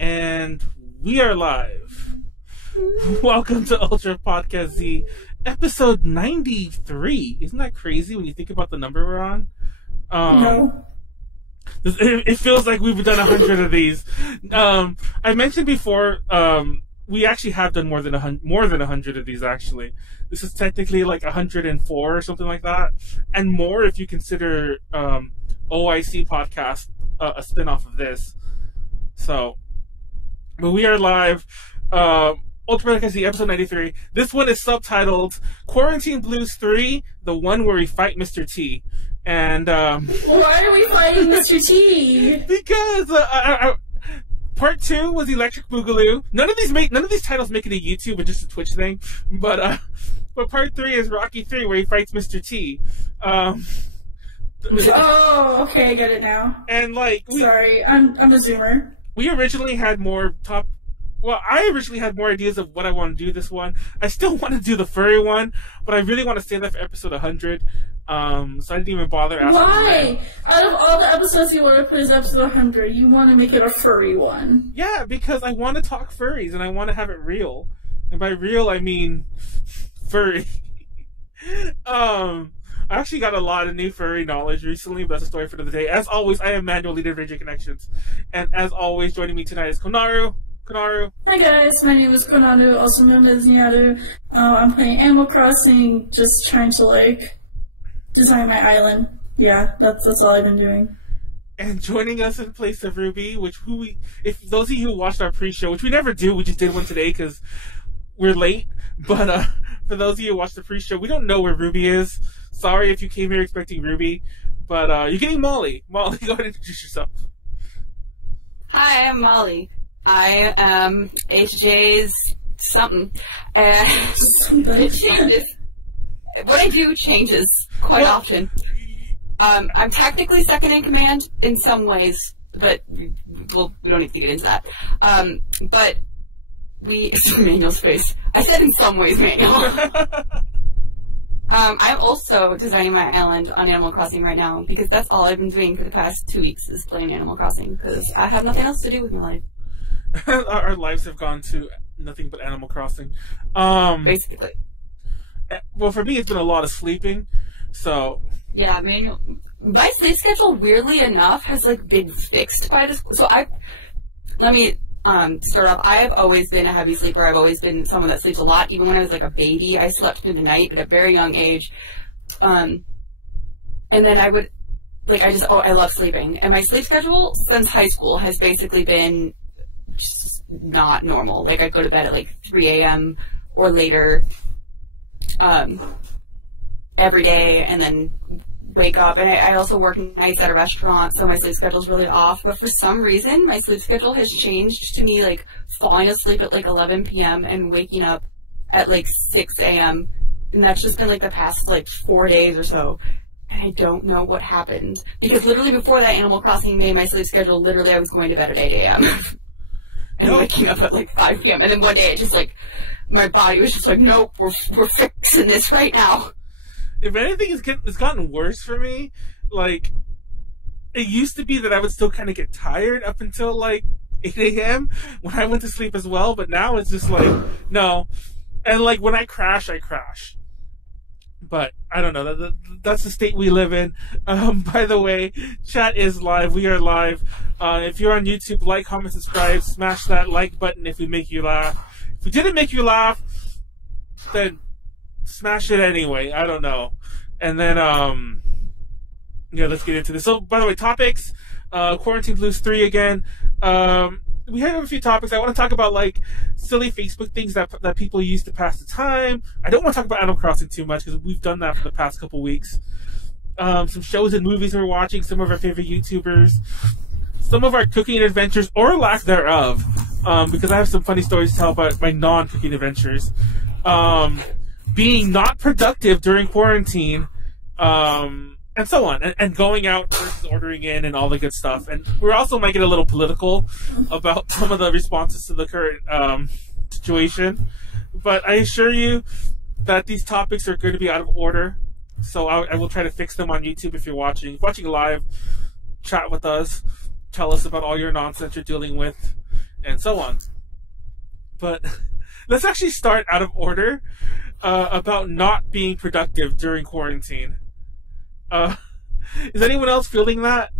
And we are live. Welcome to Ultra Podcast Z, episode 93. Isn't that crazy when you think about the number we're on? No. It feels like we've done 100 of these. I mentioned before, we actually have done more than 100 of these, actually. This is technically like 104 or something like that. And more if you consider OIC podcast a spin-off of this. So, but we are live. Ultra Podcast Z, episode 93. This one is subtitled Quarantine Blues 3, the one where we fight Mr. T. And why are we fighting Mr. T? Because part 2 was Electric Boogaloo. None of these titles make it a YouTube, but just a Twitch thing. But part 3 is Rocky 3, where he fights Mr. T. Oh, okay, I get it now. And sorry, I'm a zoomer. We originally had more I originally had more ideas of what I want to do this one. I still want to do the furry one, but I really want to save that for episode 100. So I didn't even bother asking. Why? Out of all the episodes you want to put as episode 100, you want to make it a furry one. Yeah, because I want to talk furries and I want to have it real. And by real, I mean furry. I actually got a lot of new furry knowledge recently, but that's a story for another day. As always, I am Manuel, leader of Radio Connections. And as always, joining me tonight is Konaru. Konaru. Hi guys, my name is Konaru, also known as Nyaru. I'm playing Animal Crossing, just trying to design my island. Yeah, that's all I've been doing. And joining us in place of Rubi, if those of you who watched our pre-show, which we never do, we just did one today because we're late. But for those of you who watched the pre-show, we don't know where Rubi is. Sorry if you came here expecting Ruby, but you're getting Molly. Molly, go ahead and introduce yourself. Hi, I'm Molly. I am HJ's something. It changes. What I do changes quite often. I'm technically second in command in some ways, but we don't need to get into that. But it's Manuel's face. I said in some ways, Manuel. I'm also designing my island on Animal Crossing right now because that's all I've been doing for the past 2 weeks is playing Animal Crossing because I have nothing else to do with my life. Our lives have gone to nothing but Animal Crossing. Basically. Well, for me, it's been a lot of sleeping, so... Yeah, Manuel... My sleep schedule, weirdly enough, has, been fixed by this... So let me... start off. I have always been a heavy sleeper. I've always been someone that sleeps a lot. Even when I was a baby, I slept through the night at a very young age. And then I would, I love sleeping. And my sleep schedule since high school has basically been just not normal. I'd go to bed at 3 a.m. or later, every day, and then wake up. And I also work nights at a restaurant, so my sleep schedule's really off. But for some reason, my sleep schedule has changed to me falling asleep at 11 p.m. and waking up at 6 a.m. And that's just been the past 4 days or so. And I don't know what happened. Because literally before that, Animal Crossing made my sleep schedule, literally I was going to bed at 8 a.m. and waking up at 5 p.m. And then one day it just my body was just nope, we're fixing this right now. If anything, it's gotten worse for me. It used to be that I would still kind of get tired up until 8 a.m. when I went to sleep as well, but now it's just no. And when I crash, I crash. But I don't know. That's the state we live in. By the way, chat is live. We are live. If you're on YouTube, like, comment, subscribe, smash that like button if we make you laugh. If we didn't make you laugh, then smash it anyway. I don't know. And then, let's get into this. So, by the way, topics. Quarantine Blues 3 again. We have a few topics. I want to talk about, silly Facebook things that people use to pass the time. I don't want to talk about Animal Crossing too much because we've done that for the past couple weeks. Some shows and movies we're watching. Some of our favorite YouTubers. Some of our cooking adventures, or lack thereof. Because I have some funny stories to tell about my non-cooking adventures. Being not productive during quarantine, and so on, and going out versus ordering in and all the good stuff. And we also might get a little political about some of the responses to the current situation. But I assure you that these topics are going to be out of order. So I will try to fix them on YouTube if you're watching. If watching live, chat with us. Tell us about all your nonsense you're dealing with. and so on. But let's actually start out of order about not being productive during quarantine. Is anyone else feeling that?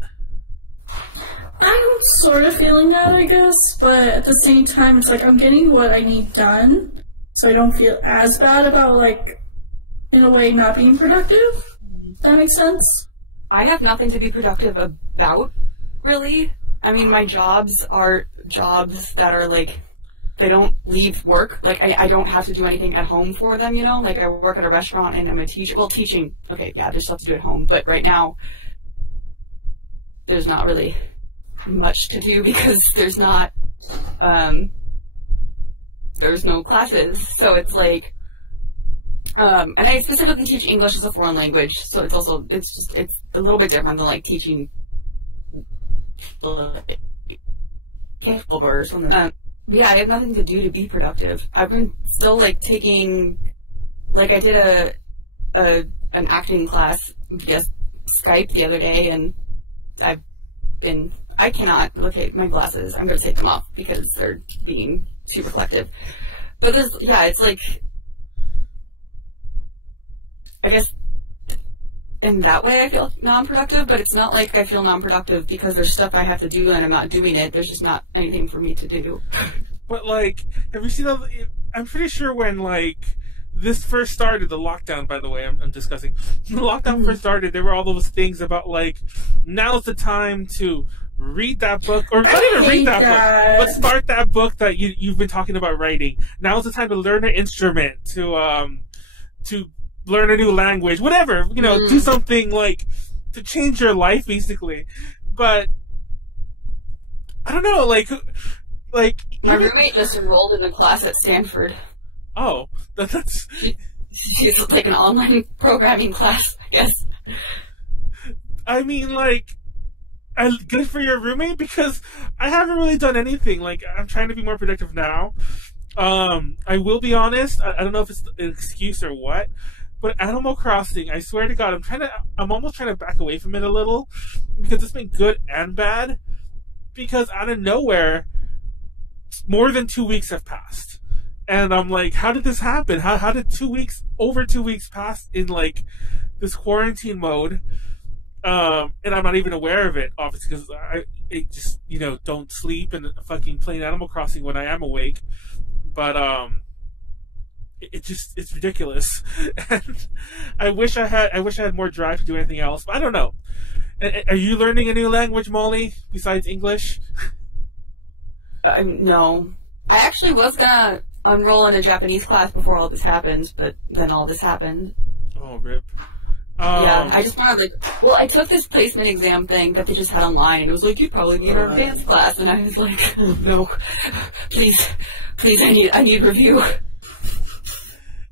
I'm sort of feeling that, I guess, but at the same time, it's like I'm getting what I need done, so I don't feel as bad about, like, in a way, not being productive. That makes sense? I have nothing to be productive about, really. I mean, my jobs are jobs that are, like, they don't leave work. Like, I don't have to do anything at home for them, you know? Like, I work at a restaurant and I'm a teacher. Well, teaching, okay, yeah, there's stuff to do at home. But right now, there's not really much to do because there's not, there's no classes. So it's like, and I specifically teach English as a foreign language. So it's also, it's a little bit different than, like, teaching or something. Yeah, I have nothing to do to be productive. I've been still, like, taking, like, I did an acting class via Skype the other day, and I cannot look at my glasses. I'm going to take them off because they're being super reflective. But there's, yeah, it's like, I guess in that way I feel non-productive, but it's not like I feel non-productive because there's stuff I have to do and I'm not doing it. There's just not anything for me to do. But, like, have you seen I'm pretty sure when, like, this first started, the lockdown, by the way, I'm discussing. When the lockdown first started, there were all those things about, like, now's the time to read that book, or not even read that book, but start that book that you've been talking about writing. Now's the time to learn an instrument, to learn a new language, whatever, you know, do something, like, to change your life, basically. But I don't know, like my roommate just enrolled in a class at Stanford. Oh, that's she's like an online programming class, I guess. I mean, like, good for your roommate, because I haven't really done anything. Like, I'm trying to be more productive now. I will be honest, I don't know if it's an excuse or what, but Animal Crossing, I swear to God, I'm almost trying to back away from it a little, because it's been good and bad, because out of nowhere, more than 2 weeks have passed. And I'm like, how did this happen? How did over 2 weeks pass in, like, this quarantine mode? And I'm not even aware of it, obviously, because I just, you know, don't sleep and fucking playing Animal Crossing when I am awake. But, it's ridiculous. And I wish I had more drive to do anything else, but I don't know. Are you learning a new language, Molly, besides English? No. I actually was gonna enroll in a Japanese class before all this happened, but then all this happened. Oh, rip. Yeah, I just wanted, like, well, I took this placement exam thing that they just had online, and it was like, you'd probably need our advanced class, and I was like, oh, no, please, I need review.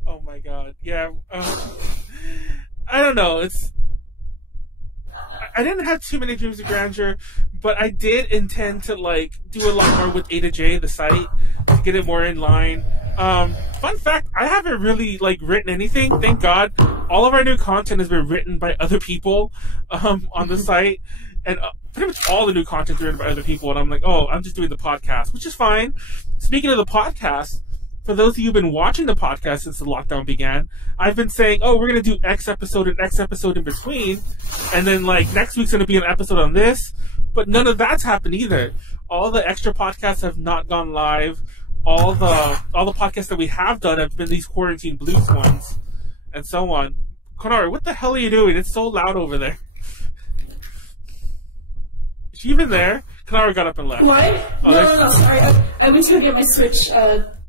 Oh my God, yeah, I don't know, I didn't have too many dreams of grandeur, but I did intend to, like, do a lot more with A to J, the site, to get it more in line. Fun fact, I haven't really, like, written anything, thank God. All of our new content has been written by other people, on the site, and pretty much all the new content is written by other people, and I'm like, oh, I'm just doing the podcast, which is fine. Speaking of the podcast, for those of you who've been watching the podcast since the lockdown began, I've been saying, oh, we're going to do X episode and X episode in between, and then, like, next week's going to be an episode on this, but none of that's happened either. All the extra podcasts have not gone live. All the podcasts that we have done have been these quarantine blues ones, and so on. Konaru, what the hell are you doing? It's so loud over there. Is she even there? Konaru got up and left. What? Oh, no, sorry. I went to go get my Switch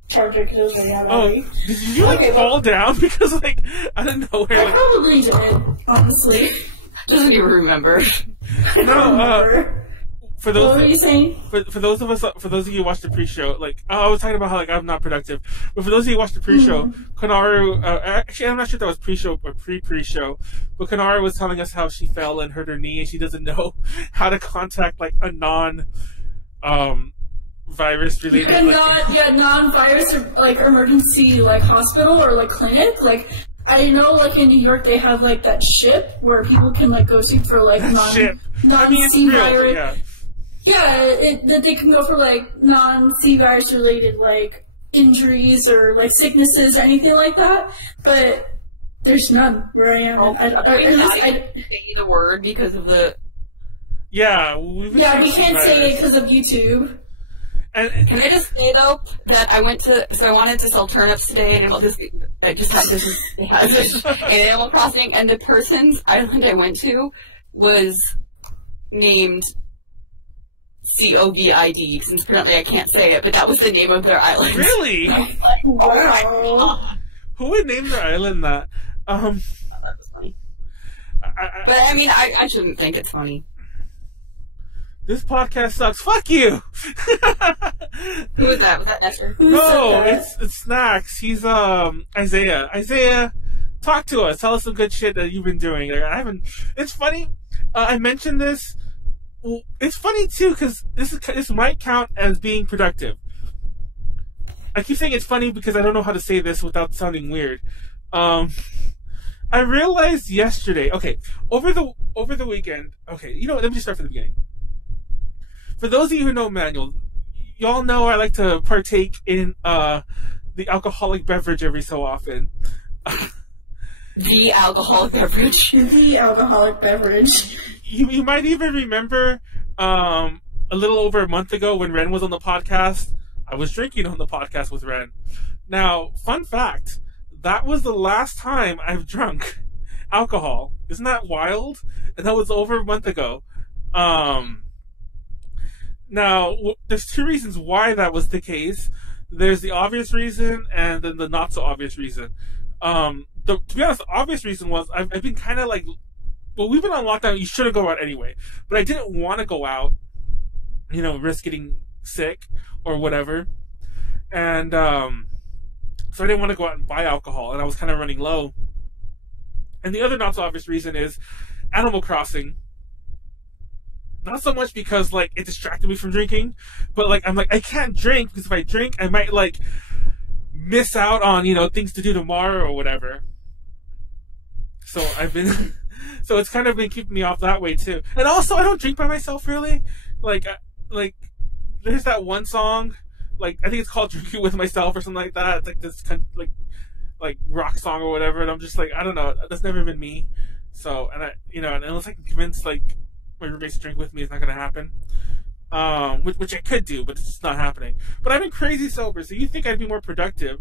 charger because it was running out already. Oh, did you, like, fall down? Because, like, I don't know where. I probably did, honestly. Doesn't even remember. No, for those, what were you saying? For those of you who watched the pre-show, like, I was talking about how, like, I'm not productive. But for those of you who watched the pre-show, Konaru, actually, I'm not sure if that was pre-show or pre-show, but Konaru was telling us how she fell and hurt her knee, and she doesn't know how to contact, like, a virus related, non-virus or, like, emergency, like, hospital or, like, clinic. Like, I know, like, in New York they have, like, that ship where people can, like, go to for, like, non-C virus. Yeah. that they can go for like non-sea virus related like injuries or like sicknesses or anything like that, but there's none where I am. I say the word because of the. Yeah, we can't say it because of YouTube. And can I just say though that I wanted to sell turnips today, and I just had this Animal Crossing, and the person's island I went to was named COVID, since apparently I can't say it, but that was the name of their island. Really? Like, Wow. Who would name their island that? That was funny. But I mean, I shouldn't think it's funny. This podcast sucks. Fuck you. Who was that? Was that Esther? No, it's Snacks. He's Isaiah. Isaiah, talk to us. Tell us some good shit that you've been doing. Like, it's funny. I mentioned this. Well, it's funny too because this might count as being productive. I keep saying it's funny because I don't know how to say this without sounding weird. I realized yesterday. Okay, over the weekend. Okay, you know what? Let me just start from the beginning. For those of you who know Manuel, y'all know I like to partake in the alcoholic beverage every so often. The alcoholic beverage. The alcoholic beverage. You might even remember a little over a month ago when Ren was on the podcast, I was drinking on the podcast with Ren. Now, fun fact, that was the last time I've drunk alcohol. Isn't that wild? And that was over a month ago. Now, there's two reasons why that was the case. There's the obvious reason and then the not so obvious reason. To be honest, the obvious reason was I've been kind of like, well, we've been on lockdown. You shouldn't go out anyway. But I didn't want to go out, risk getting sick or whatever. And so I didn't want to go out and buy alcohol. And I was kind of running low. And the other not so obvious reason is Animal Crossing. Not so much because, like, it distracted me from drinking, but, like, I'm like, I can't drink because if I drink, I might, like, miss out on, things to do tomorrow or whatever. So so it's kind of been keeping me off that way, too. And also, I don't drink by myself, really. Like, there's that one song, like, I think it's called Drinking With Myself or something like that. It's like this kind of, like rock song or whatever, and I'm just like, I don't know, that's never been me. So, and and unless I can convince, like, my roommates to drink with me, it's not going to happen. Which I could do, but it's just not happening. But I've been crazy sober, so you think I'd be more productive.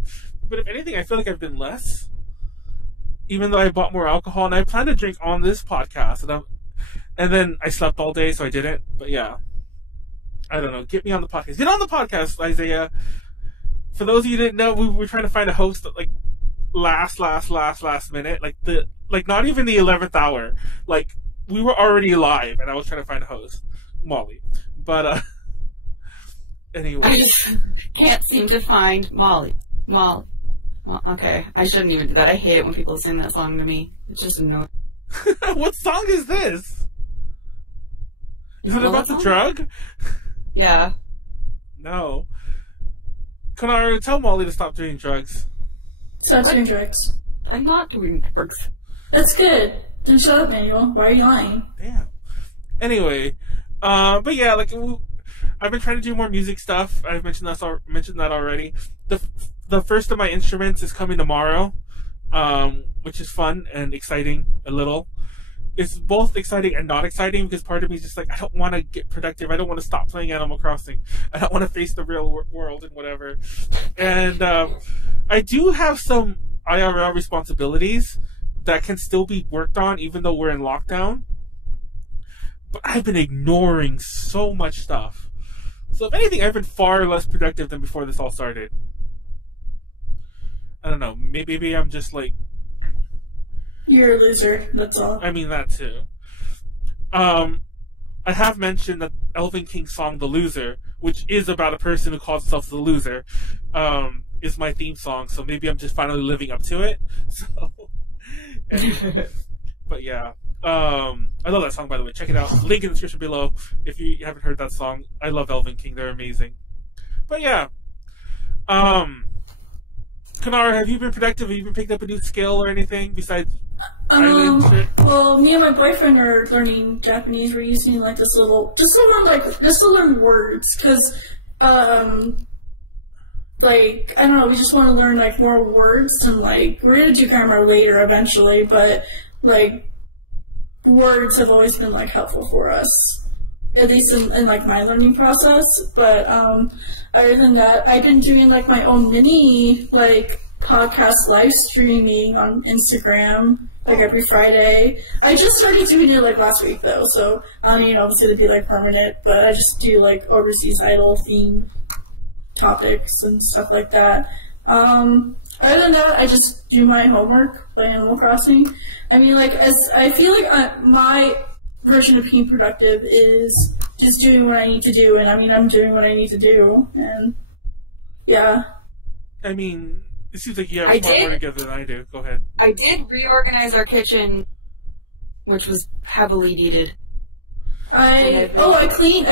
But if anything, I feel like I've been less. Even though I bought more alcohol, and I plan to drink on this podcast. And then I slept all day, so I didn't. But yeah. I don't know. Get me on the podcast. Get on the podcast, Isaiah. For those of you who didn't know, we were trying to find a host at, like, last minute. Like not even the 11th hour. Like, we were already live, and I was trying to find a host, Molly. But anyway, I just can't seem to find Molly. Well, okay, I shouldn't even do that. I hate it when people sing that song to me. It's just annoying. What song is this? Is it about the drug? Yeah. No. Konaru, tell Molly to stop doing drugs. Stop doing drugs. I'm not doing drugs. That's good. Then shut up, Manuel. Why are you lying? Damn. Anyway, but yeah, like I've been trying to do more music stuff. I've mentioned that already. The first of my instruments is coming tomorrow, which is fun and exciting a little. It's both exciting and not exciting because part of me is just like, I don't want to get productive. I don't want to stop playing Animal Crossing. I don't want to face the real world and whatever. And I do have some IRL responsibilities that can still be worked on even though we're in lockdown. But I've been ignoring so much stuff. So if anything, I've been far less productive than before this all started. I don't know. Maybe I'm just like... You're a loser, that's all. I mean, that too. I have mentioned that Elven King's song, The Loser, which is about a person who calls himself The Loser, is my theme song, so maybe I'm just finally living up to it. So... But yeah, I love that song, by the way. Check it out. Link in the description below if you haven't heard that song. I love Elven King. They're amazing. But yeah, Konaru, have you been productive? Have you been picked up a new skill or anything besides island shit? Well, me and my boyfriend are learning Japanese. We're using like just to learn words, because, like, I don't know, we just want to learn like more words, and like, we're gonna do grammar later eventually, but like, words have always been like helpful for us, at least in like my learning process. But other than that, I've been doing like my own mini like podcast live streaming on Instagram, like every Friday. I just started doing it like last week though, so I don't even know if it's gonna be like permanent, but I just do like overseas idol themed topics and stuff like that. Other than that, I just do my homework, play Animal Crossing. I mean, like, as I feel like my version of being productive is just doing what I need to do, and I mean, I'm doing what I need to do, and yeah. I mean, it seems like you have far more together than I do. Go ahead. I did reorganize our kitchen, which was heavily needed. I clean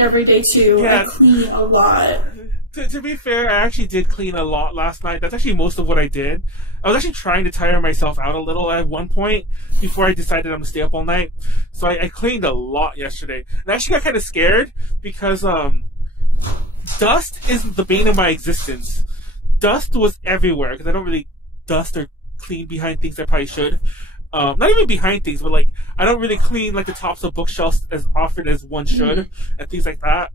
every day too. Yeah. I clean a lot. To be fair, I actually did clean a lot last night. That's actually most of what I did. I was actually trying to tire myself out a little at one point before I decided I'm going to stay up all night. So I cleaned a lot yesterday. And I actually got kind of scared because dust is the bane of my existence. Dust was everywhere because I don't really dust or clean behind things I probably should. Not even behind things, but like I don't really clean like the tops of bookshelves as often as one should and things like that.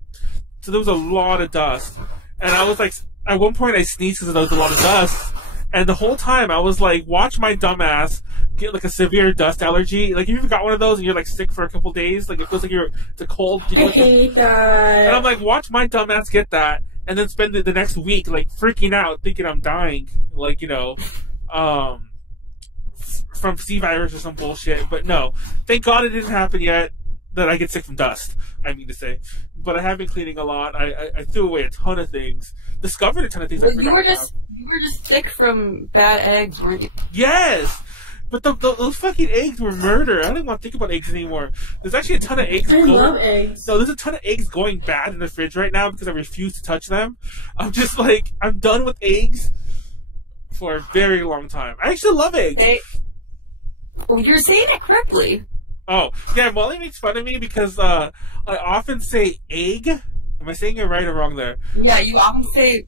So there was a lot of dust. And I was like, at one point I sneezed because there was a lot of dust. And the whole time I was like, watch my dumbass get like a severe dust allergy. Like, if you've got one of those and you're like sick for a couple days, like it feels like it's a cold. I hate that. And I'm like, watch my dumbass get that. And then spend the next week like freaking out, thinking I'm dying. Like, you know, from C virus or some bullshit. But no, thank God it didn't happen yet that I get sick from dust, I mean to say. But I have been cleaning a lot. I threw away a ton of things. Discovered a ton of things I forgot you were just sick from bad eggs, weren't you? Yes! But those fucking eggs were murder. I don't even want to think about eggs anymore. There's actually a ton of eggs I love eggs. No, there's a ton of eggs going bad in the fridge right now because I refuse to touch them. I'm just like, I'm done with eggs for a very long time. I actually love eggs. Well, you're saying it correctly. Oh, yeah, Molly makes fun of me because I often say egg. Am I saying it right or wrong there? Yeah, you often say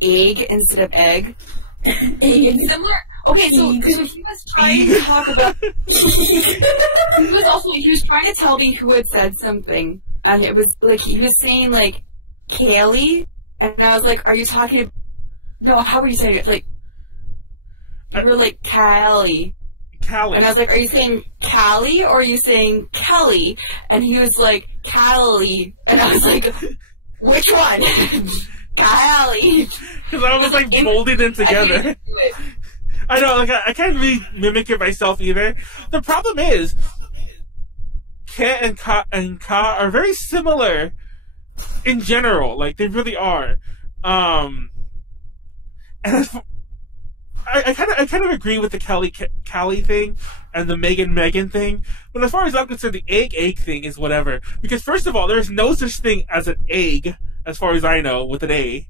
egg instead of egg. Egg. It's similar. Okay, so he was trying to talk about... he was trying to tell me who had said something. And it was, like, he was saying, like, Kaylee. And I was like, are you talking... No, how were you saying it? Like, you were like, Callie. Callie. And I was like, are you saying Callie or are you saying Kelly? And he was like, Callie. And I was like, which one? Callie. Because I was like molded in together. I know, like I can't really mimic it myself either. The problem is, Ke and Ka are very similar in general. Like they really are. And I kind of agree with the Callie thing and the Megan thing, but as far as I'm concerned, the egg thing is whatever. Because first of all, there's no such thing as an egg, as far as I know, with an A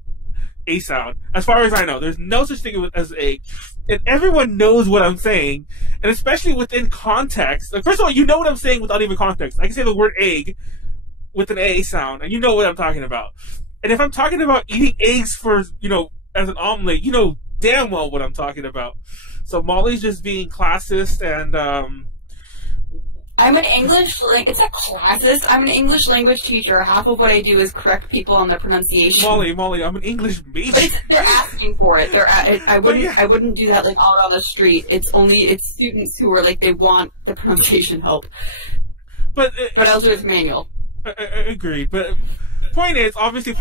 sound. As far as I know, there's no such thing as an egg, and everyone knows what I'm saying, and especially within context. Like, first of all, you know what I'm saying without even context. I can say the word egg with an A sound, and you know what I'm talking about. And if I'm talking about eating eggs for, as an omelet, you know damn well what I'm talking about. So Molly's just being classist, and I'm an English. It's a classist. I'm an English language teacher. Half of what I do is correct people on their pronunciation. Molly, I'm an English major. But they're asking for it. I wouldn't do that like out on the street. It's students who are like they want the pronunciation help. But I'll do it with manual. Agreed. But point is, obviously,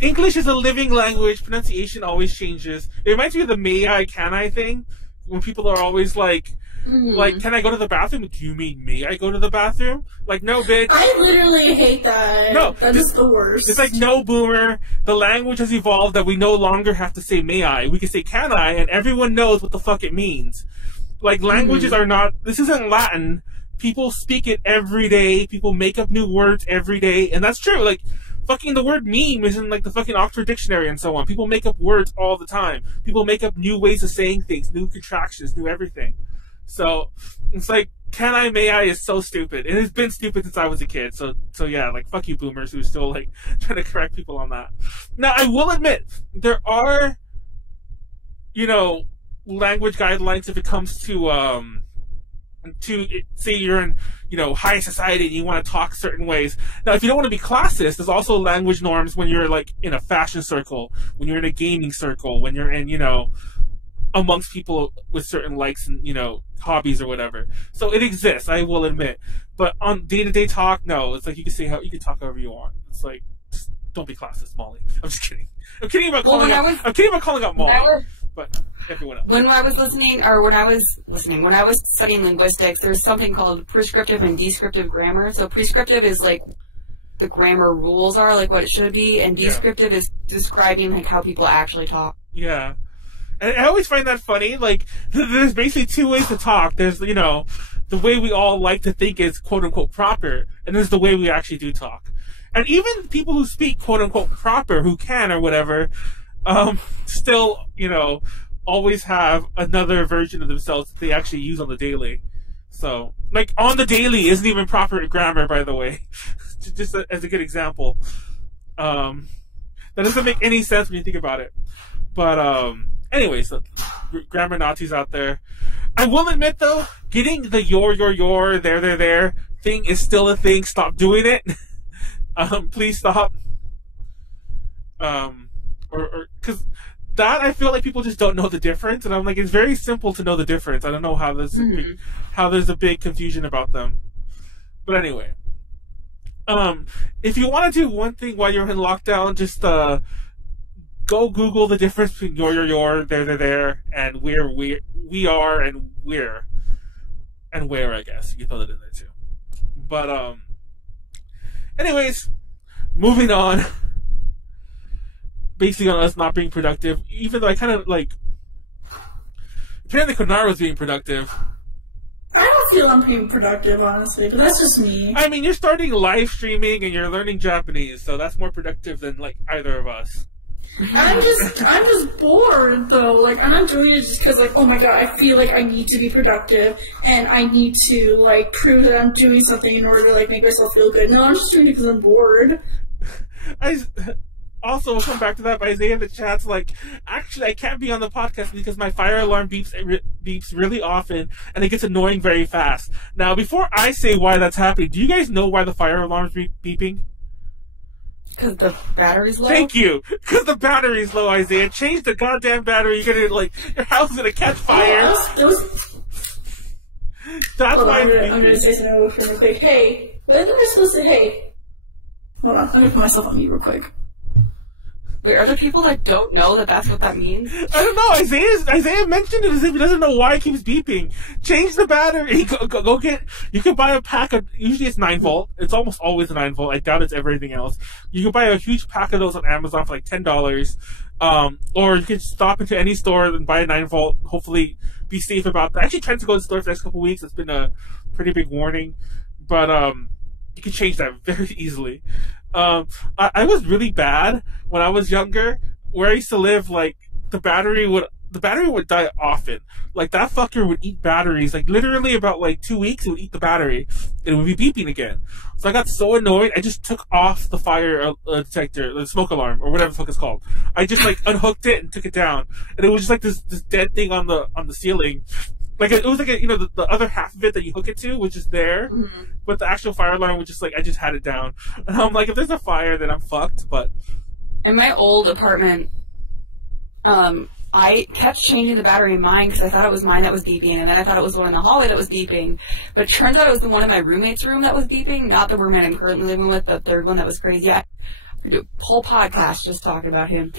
English is a living language. Pronunciation always changes. It reminds me of the may I, can I thing, when people are always like, can I go to the bathroom? Do you mean may I go to the bathroom? Like, no, bitch. I literally hate that. No. That is the worst. It's like, no, boomer. The language has evolved that we no longer have to say may I. We can say can I, and everyone knows what the fuck it means. Like, languages are not... This isn't Latin. People speak it every day. People make up new words every day. And that's true. Like, fucking the word meme is in, like, the fucking Oxford Dictionary and so on. People make up words all the time. People make up new ways of saying things, new contractions, new everything. So it's like, can I, may I is so stupid. And it's been stupid since I was a kid. So yeah, like, fuck you boomers who are still, like, trying to correct people on that. Now, I will admit, there are, you know, language guidelines if it comes to say you're in, you know, high society and you want to talk certain ways. Now, if you don't want to be classist, there's also language norms when you're, like, in a fashion circle, when you're in a gaming circle, when you're in, you know, amongst people with certain likes and, you know, hobbies or whatever. So it exists, I will admit. But on day-to-day talk, no. It's like you can talk however you want. It's like, just don't be classist, Molly. I'm just kidding. I'm kidding about calling out Molly. But everyone else. When I was studying linguistics, there's something called prescriptive and descriptive grammar. So prescriptive is like the grammar rules are, like what it should be, and descriptive is describing like how people actually talk. Yeah. And I always find that funny. Like, there's basically two ways to talk. There's, you know, the way we all like to think is quote-unquote proper, and there's the way we actually do talk. And even people who speak quote-unquote proper, who can or whatever, still, you know, always have another version of themselves that they actually use on the daily. So, like, on the daily isn't even proper grammar, by the way. Just as a good example. That doesn't make any sense when you think about it. But, anyways, grammar Nazis out there. I will admit, though, getting the your, there thing is still a thing. Stop doing it. Please stop. Because that, I feel like people just don't know the difference, and I'm like, it's very simple to know the difference. I don't know how there's a big confusion about them. But anyway, if you want to do one thing while you're in lockdown, just go Google the difference between your, there, and where we are, and where, I guess. You can throw that in there too. But, anyways, moving on. Basically on us not being productive, even though I kind of, like, apparently Konaru was being productive. I don't feel I'm being productive, honestly, but that's just me. I mean, you're starting live streaming and you're learning Japanese, so that's more productive than, like, either of us. I'm just bored, though. Like, I'm not doing it just because, like, oh my god, I feel like I need to be productive, and I need to, like, prove that I'm doing something in order to, like, make myself feel good. No, I'm just doing it because I'm bored. Also, we'll come back to that, but Isaiah in the chat's like, actually, I can't be on the podcast because my fire alarm beeps really often, and it gets annoying very fast. Now, before I say why that's happening, do you guys know why the fire alarm's beeping? Because the battery's low? Thank you! Because the battery's low, Isaiah. Change the goddamn battery. You're gonna, like, your house is gonna catch fire. That's why I'm gonna say something real quick. Hey, when am I supposed to say hey? Hold on, I'm gonna put myself on mute real quick. Wait, are there people that don't know that that's what that means? I don't know. Isaiah mentioned it as if he doesn't know why it keeps beeping. Change the battery. Go get. You can buy a pack of. Usually it's 9-volt. It's almost always a 9-volt. I doubt it's ever anything else. You can buy a huge pack of those on Amazon for like $10. Or you can stop into any store and buy a 9-volt. Hopefully, be safe about that. I actually tried to go to the store for the next couple of weeks. It's been a pretty big warning, but you can change that very easily. I was really bad when I was younger. Where I used to live, like, the battery would die often. Like, that fucker would eat batteries. Like, literally about, like, 2 weeks, it would eat the battery. And it would be beeping again. So I got so annoyed, I just took off the fire detector, the smoke alarm, or whatever the fuck it's called. I just, like, unhooked it and took it down. And it was just, like, this dead thing on the ceiling. Like, it was like, the other half of it that you hook it to was just there, but the actual fire alarm was just, like, I just had it down. And I'm like, if there's a fire, then I'm fucked, but... In my old apartment, I kept changing the battery in mine because I thought it was mine that was beeping, and then I thought it was the one in the hallway that was beeping. But it turns out it was the one in my roommate's room that was beeping, not the roommate I'm currently living with, the third one that was crazy. I do a whole podcast just talking about him.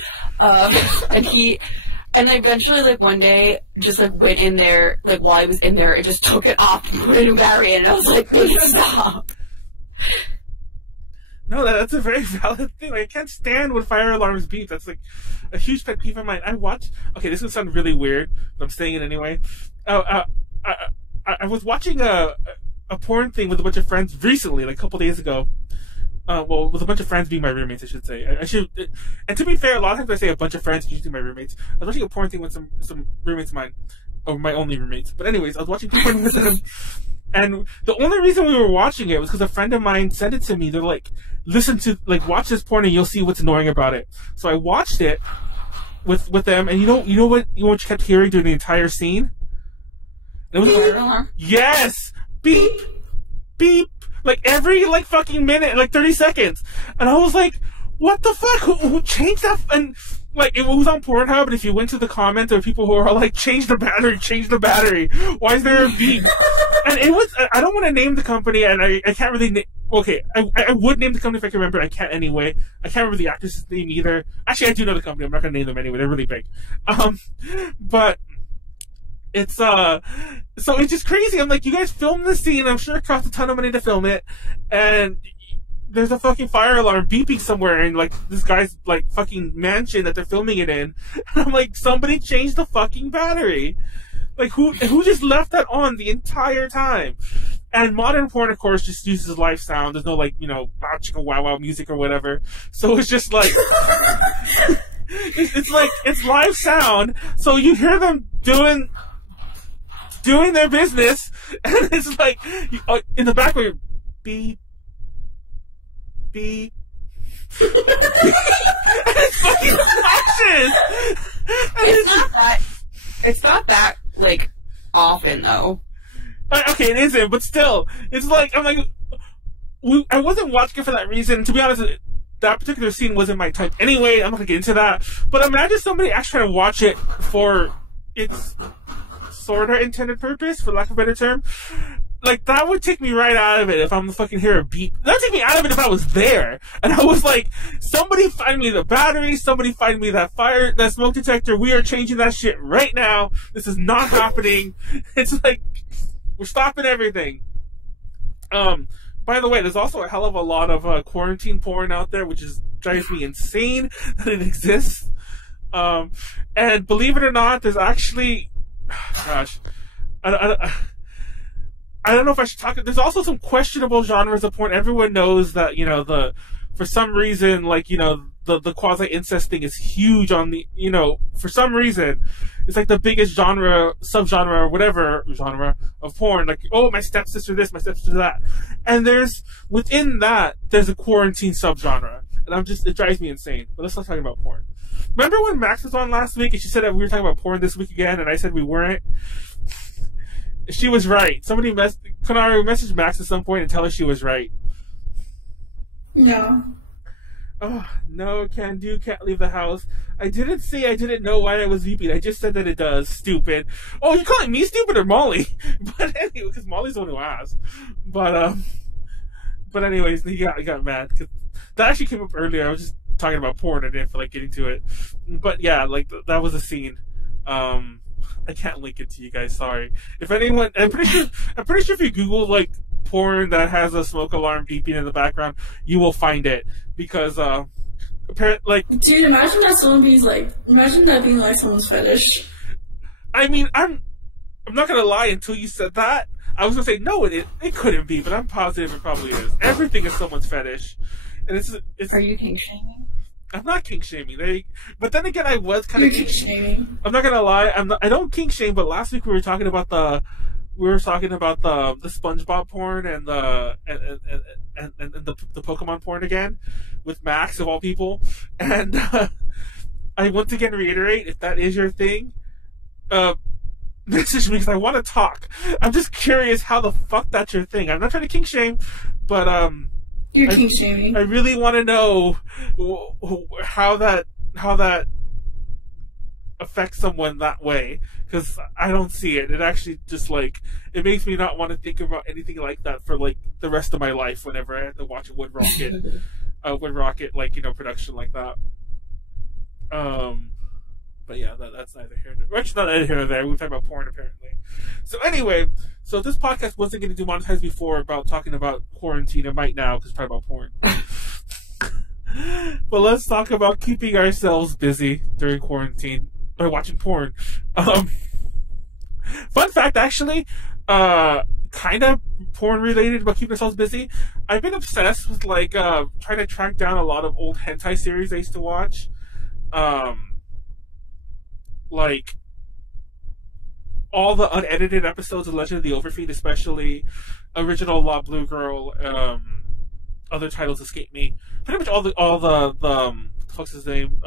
And eventually, like, one day, just, like, went in there, like, while I was in there, it just took it off and put a new battery in, and I was like, please stop. No, that's a very valid thing. Like, I can't stand when fire alarms beep. That's, like, a huge pet peeve of mine. Okay, this is going to sound really weird, but I'm saying it anyway. I was watching a porn thing with a bunch of friends recently, like, a couple days ago. With a bunch of friends being my roommates, I should say. And to be fair, a lot of times I say a bunch of friends, usually my roommates. I was watching a porn thing with some roommates of mine, or my only roommates. But anyways, I was watching porn with them, and the only reason we were watching it was because a friend of mine sent it to me. They're like, watch this porn and you'll see what's annoying about it. So I watched it with them, and you know what you kept hearing during the entire scene? It was fire alarm? Yes! Beep! Beep! Like every fucking minute, 30 seconds. And I was like, what the fuck? Who changed that? And it was on Pornhub, and if you went to the comments, there were people who are like, change the battery. Why is there a beep? And it was, I don't want to name the company, and I can't really okay, I would name the company if I can remember. I can't anyway. I can't remember the actress's name either. Actually, I do know the company. I'm not going to name them anyway. They're really big. But it's, so it's just crazy. I'm like, you guys filmed this scene. I'm sure it cost a ton of money to film it. And there's a fucking fire alarm beeping somewhere in this guy's fucking mansion that they're filming it in. And I'm like, somebody changed the fucking battery. Who just left that on the entire time? And modern porn, of course, just uses live sound. There's no wow chicka wow wow music or whatever. So it's just it's live sound. So you hear them doing their business, and it's in the background, beep, beep. And it's fucking flashes. It's not that often though. Okay, it isn't, but still, it's I wasn't watching it for that reason. To be honest, that particular scene wasn't my type anyway. I'm not gonna get into that. But imagine somebody actually trying to watch it for its sort of intended purpose, for lack of a better term. That would take me right out of it if I'm fucking hear a beep. That would take me out of it if I was there. And I was like, somebody find me the battery, somebody find me that smoke detector. We are changing that shit right now. This is not happening. It's we're stopping everything. By the way, there's also a hell of a lot of quarantine porn out there, which drives me insane that it exists. And believe it or not, there's actually, gosh, I don't know if I should talk. There's also some questionable genres of porn. Everyone knows that for some reason, the quasi incest thing is huge on the for some reason. It's the biggest subgenre, or whatever genre of porn. Oh, my stepsister this, my stepsister that. And within that, there's a quarantine subgenre. And it drives me insane. But let's not talk about porn. Remember when Max was on last week and she said that we were talking about porn this week again, and I said we weren't? She was right. Konaru messaged Max at some point and tell her she was right. No. Oh, no, can't leave the house. I didn't say I didn't know why I was beeping. I just said that it does. Stupid. Oh, you calling me stupid or Molly? But anyway, because Molly's the one who asked. But anyways, he got mad. Cause that actually came up earlier. I was just talking about porn. I didn't feel like getting to it. But yeah, that was a scene. I can't link it to you guys. Sorry. If anyone, I'm pretty sure if you Google porn that has a smoke alarm beeping in the background, you will find it because apparently dude, imagine that being someone's fetish. I mean, I'm not gonna lie. Until you said that, I was gonna say no, it couldn't be, but I'm positive it probably is. Everything is someone's fetish, and it's. Are you kink shaming? I'm not kink shaming. But then again, I was kind of kink shaming. I'm not gonna lie. I don't kink shame. But last week we were talking about the SpongeBob porn and the Pokemon porn again with Max of all people. And I once again reiterate, if that is your thing, message me because I want to talk. I'm just curious how the fuck that's your thing. I'm not trying to kink shame, but you're kink shaming. I really want to know how that affects someone that way, because I don't see it. It actually just it makes me not want to think about anything like that for the rest of my life whenever I have to watch a Wood Rocket production like that. But yeah, that's neither here nor there. Actually, not neither here nor there. We've talked about porn apparently. So anyway, this podcast wasn't going to do monetized before about talking about quarantine. It might now because we're talking about porn. But let's talk about keeping ourselves busy during quarantine by watching porn. Fun fact, actually, kind of porn related about keeping ourselves busy. I've been obsessed with trying to track down a lot of old hentai series I used to watch. all the unedited episodes of Legend of the Overfiend, especially original Law Blue Girl. Other titles escape me. Pretty much all the what's his name?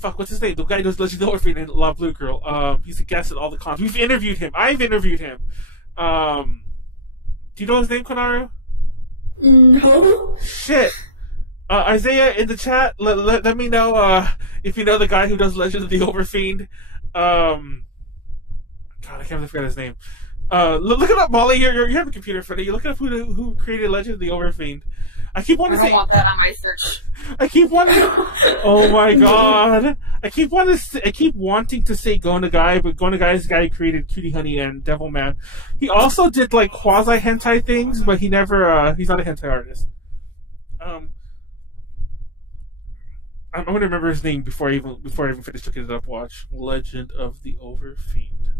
What's his name? The guy who does Legend of the Overfiend and Law Blue Girl. He's a guest at all the cons. We've interviewed him. I've interviewed him. Do you know his name, Konaru? No. Shit. Isaiah, in the chat, let me know if you know the guy who does Legend of the Overfiend. God, I can't forget his name. Look it up, Molly. You have a computer for it. You look up who created Legend of the Overfiend. I keep wanting to say. I don't want that on my search. I keep wanting. Oh my god! I keep wanting to say Gonagai, but Gonagai is the guy who created Cutie Honey and Devilman. He also did like quasi hentai things, but he never. He's not a hentai artist. I'm gonna remember his name before I even finish looking it up. Watch Legend of the Overfiend.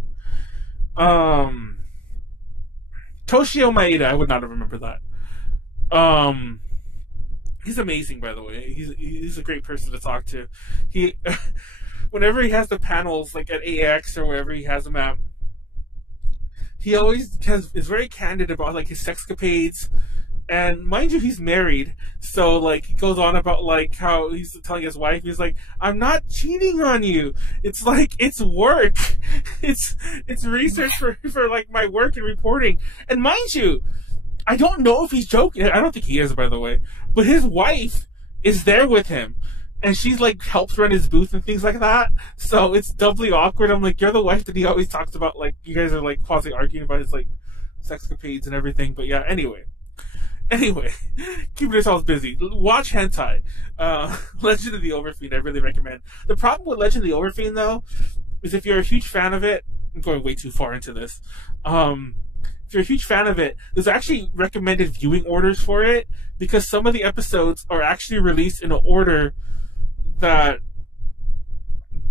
Toshio Maeda. I would not have remembered that. He's amazing, by the way. He's a great person to talk to. He, whenever he has the panels, like at AX or wherever he has them at, he always is very candid about like his sexcapades. And mind you, he's married, so like he goes on about like how he's telling his wife, he's like, "I'm not cheating on you. It's like it's work. It's research for like my work and reporting." And mind you, I don't know if he's joking. I don't think he is, by the way. But his wife is there with him, and she's like helps run his booth and things like that. So it's doubly awkward. I'm like, you're the wife that he always talks about. Like you guys are like quasi arguing about his like sexcapades and everything. But yeah, anyway, keeping yourselves busy. Watch hentai. Legend of the Overfiend, I really recommend. The problem with Legend of the Overfiend, though, is if you're a huge fan of it, I'm going way too far into this. If you're a huge fan of it, there's actually recommended viewing orders for it, because some of the episodes are actually released in an order that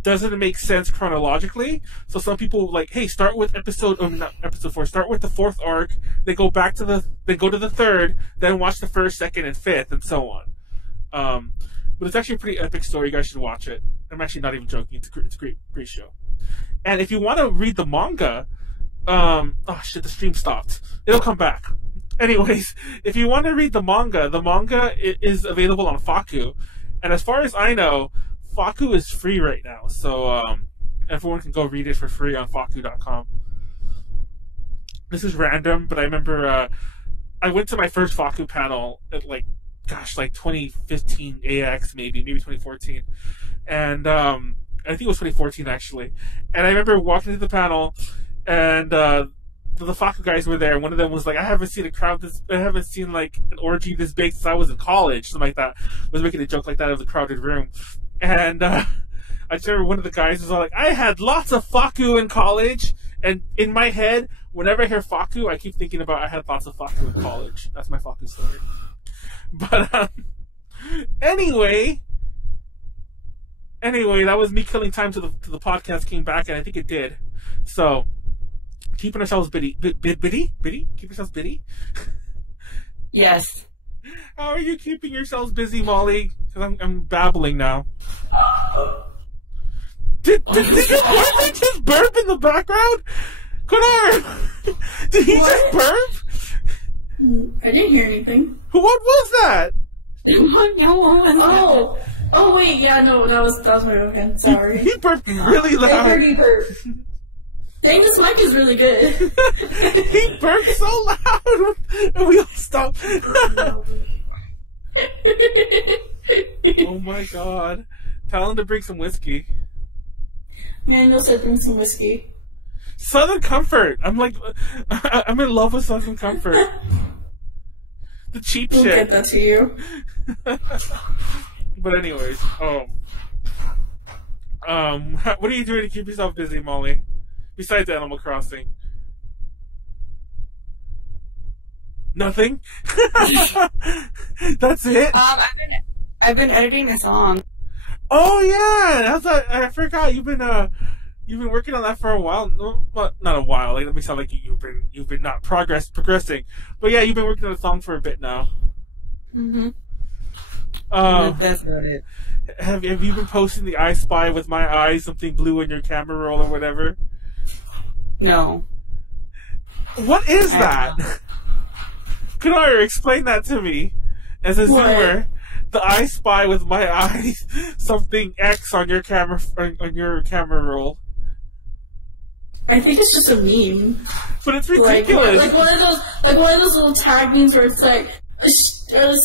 doesn't make sense chronologically. So some people like, hey, start with start with the fourth arc, they go to the third, then watch the first, second, and fifth, and so on. But it's actually a pretty epic story. You guys should watch it. I'm actually not even joking. It's a great show. And if you want to read the manga, oh shit, the stream stopped. It'll come back. Anyways, if you want to read the manga is available on Faku. And as far as I know, Faku is free right now. So everyone can go read it for free on Faku.com. This is random, but I remember I went to my first Faku panel at like 2015 AX, maybe 2014. And I think it was 2014 actually. And I remember walking to the panel, and the Faku guys were there. One of them was like, I haven't seen like an orgy this big since I was in college, something like that. I was making a joke like that of the crowded room. And I just remember one of the guys was all like, I had lots of Faku in college. And in my head, whenever I hear Faku, I keep thinking about I had lots of Faku in college. That's my Faku story. But anyway, that was me killing time to the podcast came back, and I think it did. So, keeping ourselves biddy? Keep yourselves biddy? Yes. How are you keeping yourselves busy, Molly? Because I'm babbling now. Did your boyfriend just burp in the background? Konaru! Did he just burp? I didn't hear anything. What was that? Oh wait, yeah, no, that was my okay. Sorry. He burped really loud. I heard he burped. Dang, this mic is really good. He burped so loud, and we all stopped. Oh my god! Tell him to bring some whiskey. Manuel said bring some whiskey. Southern Comfort. I'm in love with Southern Comfort. The cheap We'll shit. get that to you. But anyways, what are you doing to keep yourself busy, Molly? Besides Animal Crossing? Nothing? That's it? I've been editing a song. Oh yeah! I forgot you've been working on that for a while. Well, not a while. Like, let me sound like you've been not progressing. But yeah, you've been working on the song for a bit now. Mm-hmm. That's about it. Have you been posting the I Spy with my eyes, something blue in your camera roll or whatever? No. What is that? Konaru, explain that to me. As a zoomer, the I Spy with my eyes, something X on your camera roll. I think it's just a meme. But it's ridiculous. Like one of those little tag memes where it's like,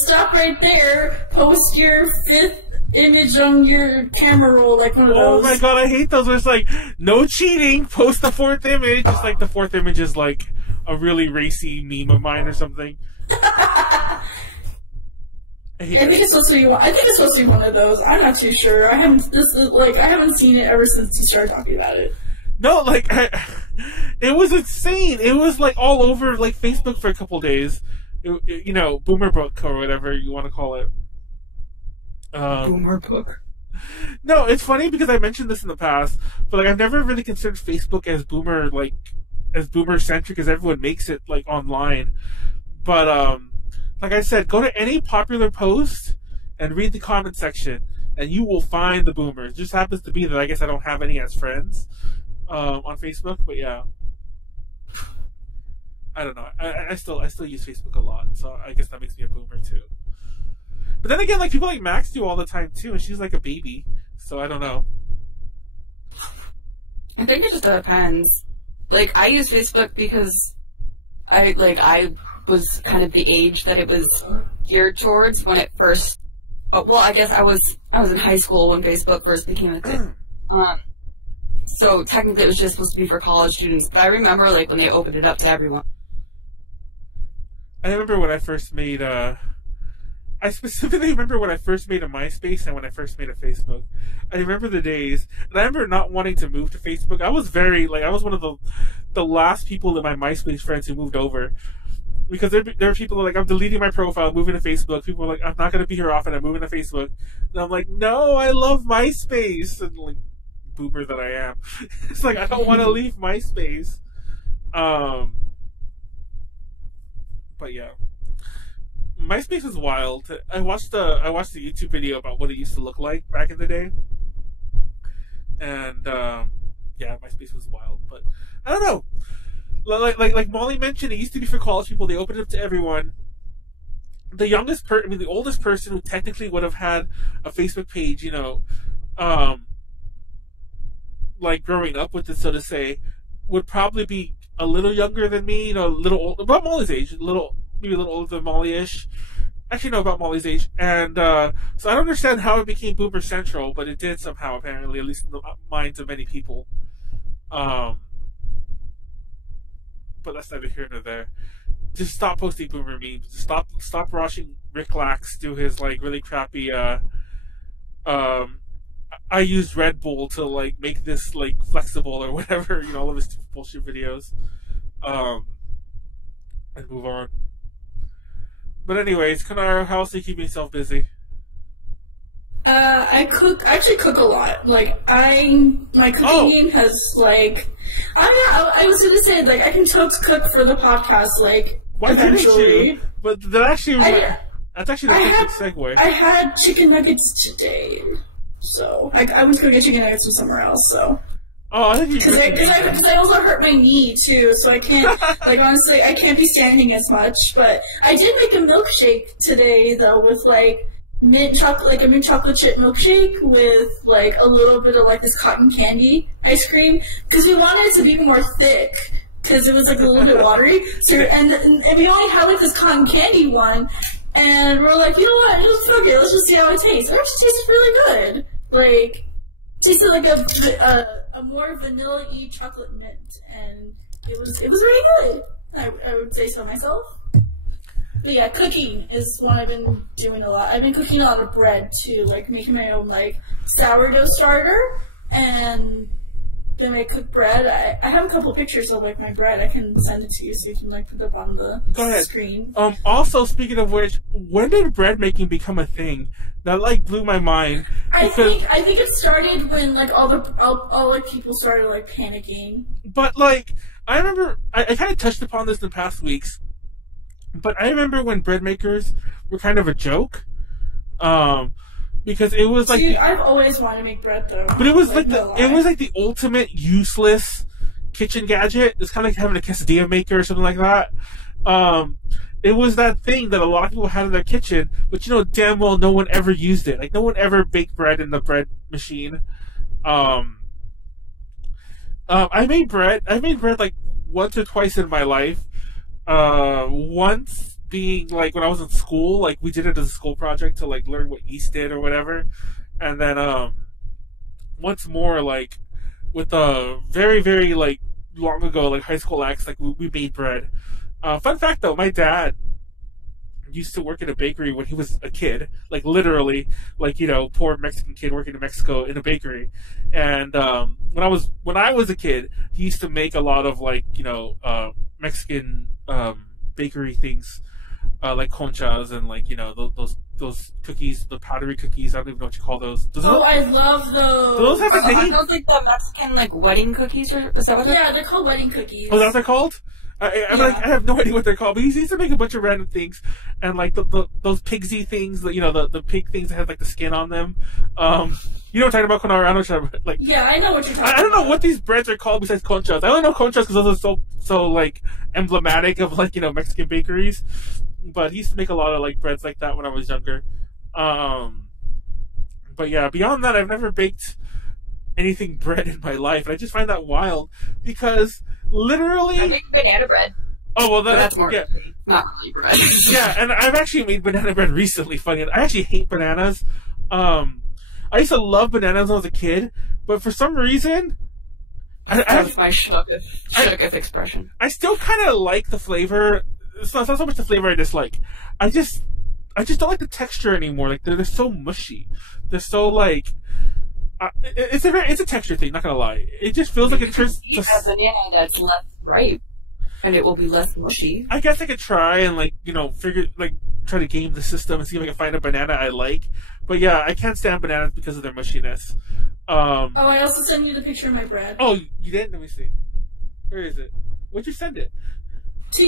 stop right there, post your 5th image on your camera roll, like one of those. Oh my god, I hate those where it's like, no cheating, post the 4th image. It's like the 4th image is like a really racy meme of mine or something. I think it's supposed to be. I think it's supposed to be one of those. I'm not too sure. I haven't seen it ever since you started talking about it. No, like it was insane. It was like all over like Facebook for a couple days. You know, Boomer Book or whatever you want to call it. Boomer Book. No, it's funny because I mentioned this in the past, but like I've never really considered Facebook as boomer centric as everyone makes it like online. But like I said, go to any popular post and read the comment section, and you will find the boomers. It just happens to be that I guess I don't have any as friends on Facebook, but yeah. I don't know. I still use Facebook a lot, so I guess that makes me a boomer too. But then again, like people like Max do all the time too, and she's like a baby, so I don't know. I think it just depends. Like I use Facebook because I was kind of the age that it was geared towards when it first. Well, I guess I was in high school when Facebook first became a thing. So technically, it was just supposed to be for college students. But I remember like when they opened it up to everyone. I remember when I first made I specifically remember when I first made a MySpace and when I first made a Facebook. I remember the days, and I remember not wanting to move to Facebook. I was I was one of the last people in my MySpace friends who moved over. Because there are people who are like, I'm deleting my profile, moving to Facebook. People are like, I'm not going to be here often, I'm moving to Facebook. And I'm like, no, I love MySpace. And like, boomer that I am. It's like, I don't want to leave MySpace. But yeah. MySpace was wild. I watched the YouTube video about what it used to look like back in the day. And, yeah, MySpace was wild. But, I don't know. Like Molly mentioned, it used to be for college people. They opened it up to everyone. The oldest person who technically would have had a Facebook page, you know, like growing up with it, so to say, would probably be a little younger than me, you know, a little old, about Molly's age, maybe a little older than Molly-ish. Actually, no, about Molly's age. And so I don't understand how it became Boomer Central, but it did somehow, apparently, at least in the minds of many people. But that's neither here nor there. Just stop posting boomer memes. Stop watching Rick Lax do his like really crappy I used Red Bull to like make this like flexible or whatever, you know, all of his bullshit videos. And move on. But anyways, Konaru, how else are you keeping yourself busy? I actually cook a lot. Like, my cooking game has, like, I was gonna say, like, I can totes cook for the podcast, like, why eventually. Didn't you? But that's actually the perfect segue. I had chicken nuggets today, so I went to go get chicken nuggets from somewhere else, so. Oh, I think you Because I also hurt my knee, too, so I can't, like, honestly, I can't be standing as much, but I did make a milkshake today, though, with, like, a mint chocolate chip milkshake with like a little bit of like this cotton candy ice cream because we wanted it to be more thick because it was like a little bit watery. So and we only had like this cotton candy one, and we're like, you know what? Just fuck it. Let's just see how it tastes. It actually tastes really good. Like tasted like a more vanilla-y chocolate mint, and it was really good. I would say so myself. But yeah, cooking is one I've been doing a lot. I've been cooking a lot of bread too, like making my own like sourdough starter. And then I cook bread. I have a couple of pictures of like my bread. I can send it to you so you can like put it up on the screen. Also, speaking of which, when did bread making become a thing? That like blew my mind. I think it started when like all like people started like panicking. But like I remember, I kind of touched upon this in the past weeks. But I remember when bread makers were kind of a joke. Because it was like... See, I've always wanted to make bread, though. But it was like the ultimate useless kitchen gadget. It's kind of like having a quesadilla maker or something like that. It was that thing that a lot of people had in their kitchen, but you know damn well no one ever used it. Like, no one ever baked bread in the bread machine. I made bread like once or twice in my life. Once being like when I was in school, like we did it as a school project to like learn what yeast did or whatever. And then once more, like with a very, very like long ago, like high school ex, like we made bread. Fun fact though, my dad used to work in a bakery when he was a kid, like literally, like, you know, poor Mexican kid working in Mexico in a bakery. And when I was a kid, he used to make a lot of like, you know, Mexican bakery things, like conchas and like, you know, those cookies, the powdery cookies. I don't even know what you call those. I love those. Those have a name. Are those like the Mexican like wedding cookies, or is that what? Yeah, they're called wedding cookies. Oh, that's what they're called? Like, I have no idea what they're called, but he used to make a bunch of random things, and like those pigsy things, you know, the pig things that have like the skin on them. You know what I'm talking about, Konaru? I don't know, like, yeah, I know what you're talking about. I don't know what these breads are called besides conchas. I only know conchas because those are so like emblematic of like, you know, Mexican bakeries. But he used to make a lot of like breads like that when I was younger. But yeah, beyond that, I've never baked anything bread in my life, and I just find that wild because literally I make banana bread. Oh well, that's more not really bread. Yeah, and I've actually made banana bread recently. Funny, I actually hate bananas. I used to love bananas when I was a kid, but for some reason, that's my shucketh expression. I still kind of like the flavor. It's not so much the flavor I dislike. I just don't like the texture anymore. Like they're so mushy. They're so like. It's a texture thing. Not gonna lie. It just feels like it turns. Eat a banana that's less ripe, and it will be less mushy. I guess I could try and like, you know, try to game the system and see if I can find a banana I like. But yeah, I can't stand bananas because of their mushiness. I also sent you the picture of my bread. Oh, you did? Let me see. Where is it? Where'd you send it? To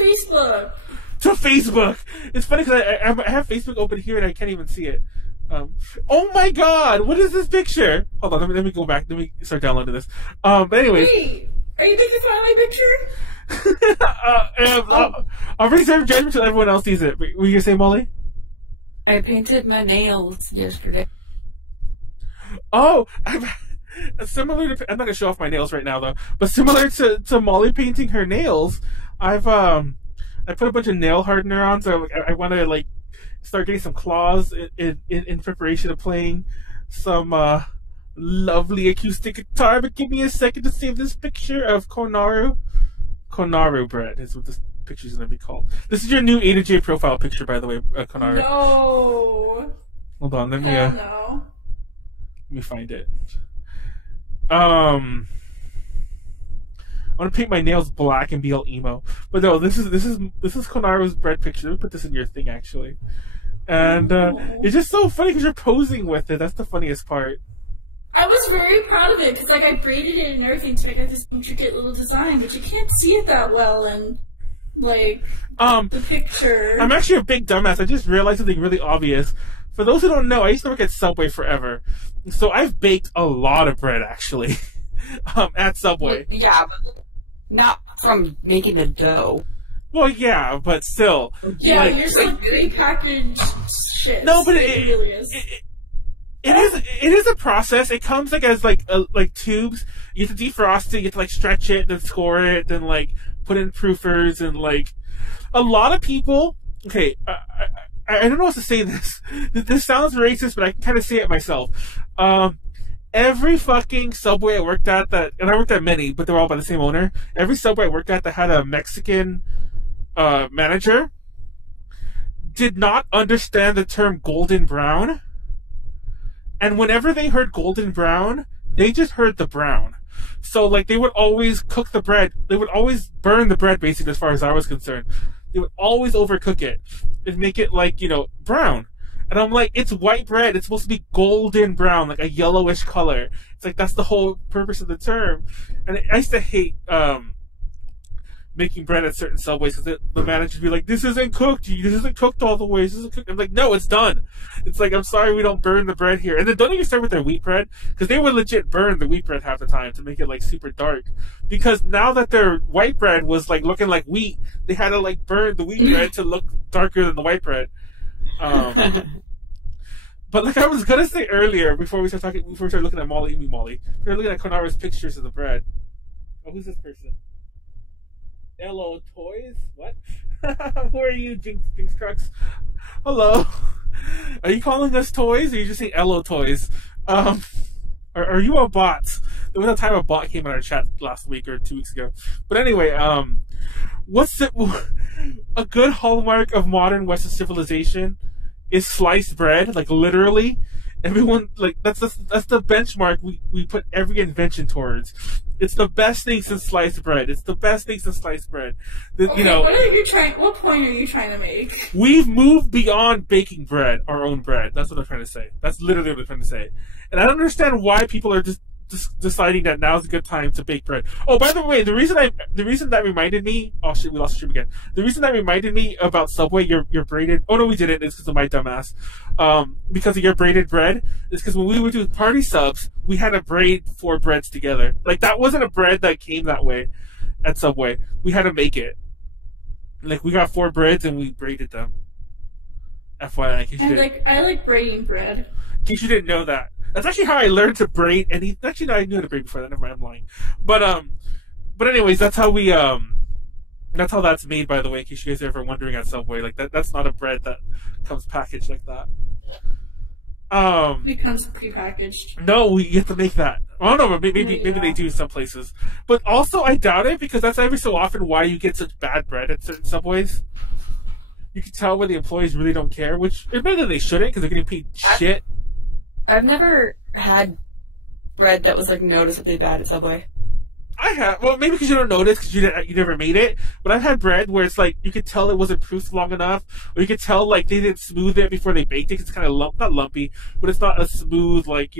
Facebook. To Facebook. It's funny because I have Facebook open here and I can't even see it. Oh my God! What is this picture? Hold on, let me go back. Let me start downloading this. But anyways. Wait, are you making fun of my picture? I'll reserve judgment until everyone else sees it. Were you gonna say, Molly? I painted my nails yesterday. Oh, similar to, I'm not gonna show off my nails right now though, but similar to Molly painting her nails, I put a bunch of nail hardener on, so I want to like start getting some claws in preparation of playing some lovely acoustic guitar. But give me a second to save this picture of Konaru. Konaru bread is what this picture is going to be called. This is your new A to J profile picture, by the way, Konaru. No. Hold on, let me find it. I want to paint my nails black and be all emo. But no, this is Konaru's bread picture. Let me put this in your thing actually. And it's just so funny because you're posing with it. That's the funniest part. I was very proud of it because like I braided it and everything to make this intricate little design, but you can't see it that well in like the picture. I'm actually a big dumbass. I just realized something really obvious. For those who don't know, I used to work at Subway forever, so I've baked a lot of bread actually at Subway. Well, yeah, but not from making the dough. Well, yeah, but still. Yeah, like, you're like prepackaged shit. No, but it really is. It is a process. It comes like as like tubes. You have to defrost it. You have to like stretch it, then score it, then like put in proofers, and like a lot of people. Okay, I don't know what to say. This sounds racist, but I can kind of say it myself. Every fucking Subway I worked at and I worked at many, but they're all by the same owner. Every Subway I worked at that had a Mexican manager did not understand the term golden brown. And whenever they heard golden brown, they just heard the brown. So, like, they would always cook the bread. They would always burn the bread, basically, as far as I was concerned. They would always overcook it and make it, like, you know, brown. And I'm like, it's white bread. It's supposed to be golden brown, like a yellowish color. It's like, that's the whole purpose of the term. And I used to hate making bread at certain Subways because the manager would be like, "This isn't cooked. This isn't cooked all the way. This isn't cooked." I'm like, "No, it's done." It's like, "I'm sorry, we don't burn the bread here." And then don't even start with their wheat bread because they would legit burn the wheat bread half the time to make it like super dark. Because now that their white bread was like looking like wheat, they had to like burn the wheat bread to look darker than the white bread. But like I was gonna say earlier, before we start looking at Molly, we were looking at Konaru's pictures of the bread. Oh, who's this person? LO Toys? What? Who are you, Jinx Trucks? Hello. Are you calling us toys, or are you just saying LO Toys? Are you a bot? There was a time a bot came in our chat last week or 2 weeks ago. But anyway, what's a good hallmark of modern Western civilization is sliced bread, like literally. Everyone, like, that's the benchmark we put every invention towards. It's the best thing since sliced bread. It's the best thing since sliced bread. Okay, what point are you trying to make? We've moved beyond baking bread, our own bread. That's what I'm trying to say. That's literally what I'm trying to say. And I don't understand why people are just deciding that now's a good time to bake bread. Oh, by the way, the reason that reminded me, oh shit, we lost the stream again. The reason that reminded me about Subway, your braided, oh no, we didn't, it's because of my dumbass. Because of your braided bread, is because when we would do party subs, we had to braid 4 breads together. Like, that wasn't a bread that came that way at Subway. We had to make it. Like, we got 4 breads and we braided them. FYI, in case you didn't. I like braiding bread. In case you didn't know that. That's actually how I learned to braid. And actually, no, I knew how to braid before that. Never mind, I'm lying. But anyways, that's how we that's how that's made. By the way, in case you guys are ever wondering at Subway, like that's not a bread that comes packaged like that. It comes prepackaged. No, you have to make that. I don't know, maybe they do in some places. But also, I doubt it because that's every so often why you get such bad bread at certain Subways. You can tell where the employees really don't care, which admittedly they shouldn't because they're getting paid shit. I've never had bread that was like noticeably bad at Subway. I have. Well, maybe because you don't notice because you never made it. But I've had bread where it's like you could tell it wasn't proofed long enough, or you could tell like they didn't smooth it before they baked it. 'Cause it's kind of not lumpy, but it's not a smooth like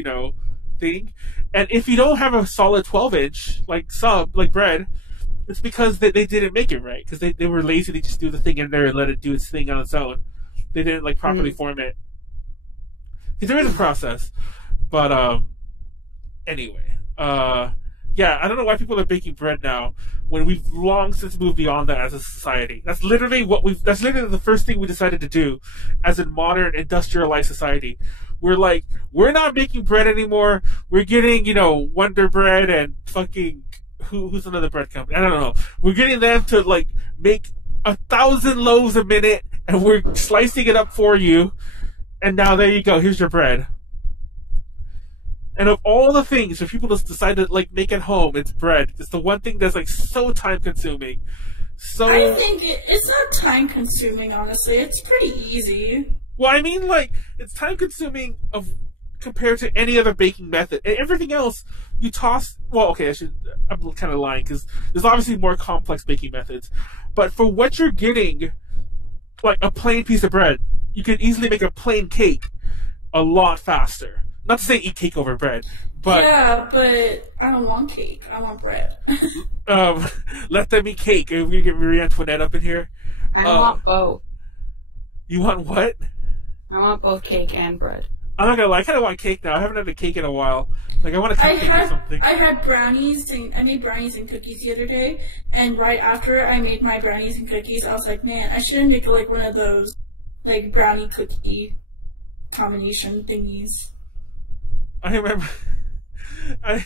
thing. And if you don't have a solid 12-inch like bread, it's because they didn't make it right because they were lazy. They just do the thing in there and let it do its thing on its own. They didn't like properly form it. There is a process, but anyway, yeah, I don't know why people are baking bread now when we've long since moved beyond that as a society. That's literally that's literally the first thing we decided to do as a modern industrialized society. We're like, we're not making bread anymore. We're getting, Wonder Bread and fucking who's another bread company? I don't know. We're getting them to like make 1,000 loaves a minute, and we're slicing it up for you. And now there you go. Here's your bread. And of all the things for people to decide to like make at home, it's bread. It's the one thing that's like so time consuming. So I think it's not time consuming. Honestly, it's pretty easy. Well, I mean, like it's time consuming compared to any other baking method. And everything else you toss. Well, okay, I'm kind of lying because there's obviously more complex baking methods. But for what you're getting, like a plain piece of bread, you can easily make a plain cake a lot faster. Not to say eat cake over bread, but yeah, but I don't want cake. I want bread. Let them eat cake. Are we gonna get Marie Antoinette up in here? I want both. You want what? I want both cake and bread. I'm not gonna lie. I kind of want cake now. I haven't had a cake in a while. Like I want a cupcake or something. I had brownies and I made brownies and cookies the other day, and right after I made my brownies and cookies, I was like, man, I shouldn't make like one of those like brownie cookie combination thingies. I remember. I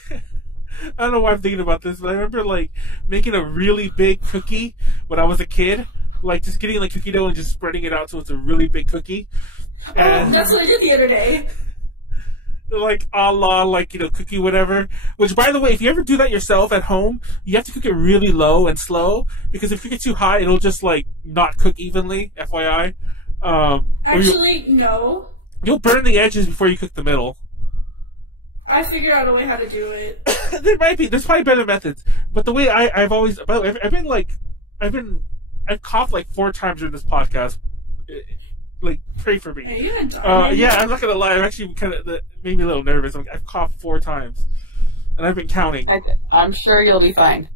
don't know why I'm thinking about this, but I remember like making a really big cookie when I was a kid. Like just getting like cookie dough and just spreading it out so it's a really big cookie. And that's what I did the other day. Like a la like cookie whatever. Which by the way, if you ever do that yourself at home, you have to cook it really low and slow because if you cook it too high, it'll just like not cook evenly. FYI. Actually, no. You'll burn the edges before you cook the middle. I figured out a way how to do it. There's probably better methods. But the way I've always, by the way, I've coughed like 4 times during this podcast. Like, pray for me. Hey, you didn't die. Yeah, I'm not gonna lie. I'm actually made me a little nervous. I've coughed 4 times, and I've been counting. I'm sure you'll be fine.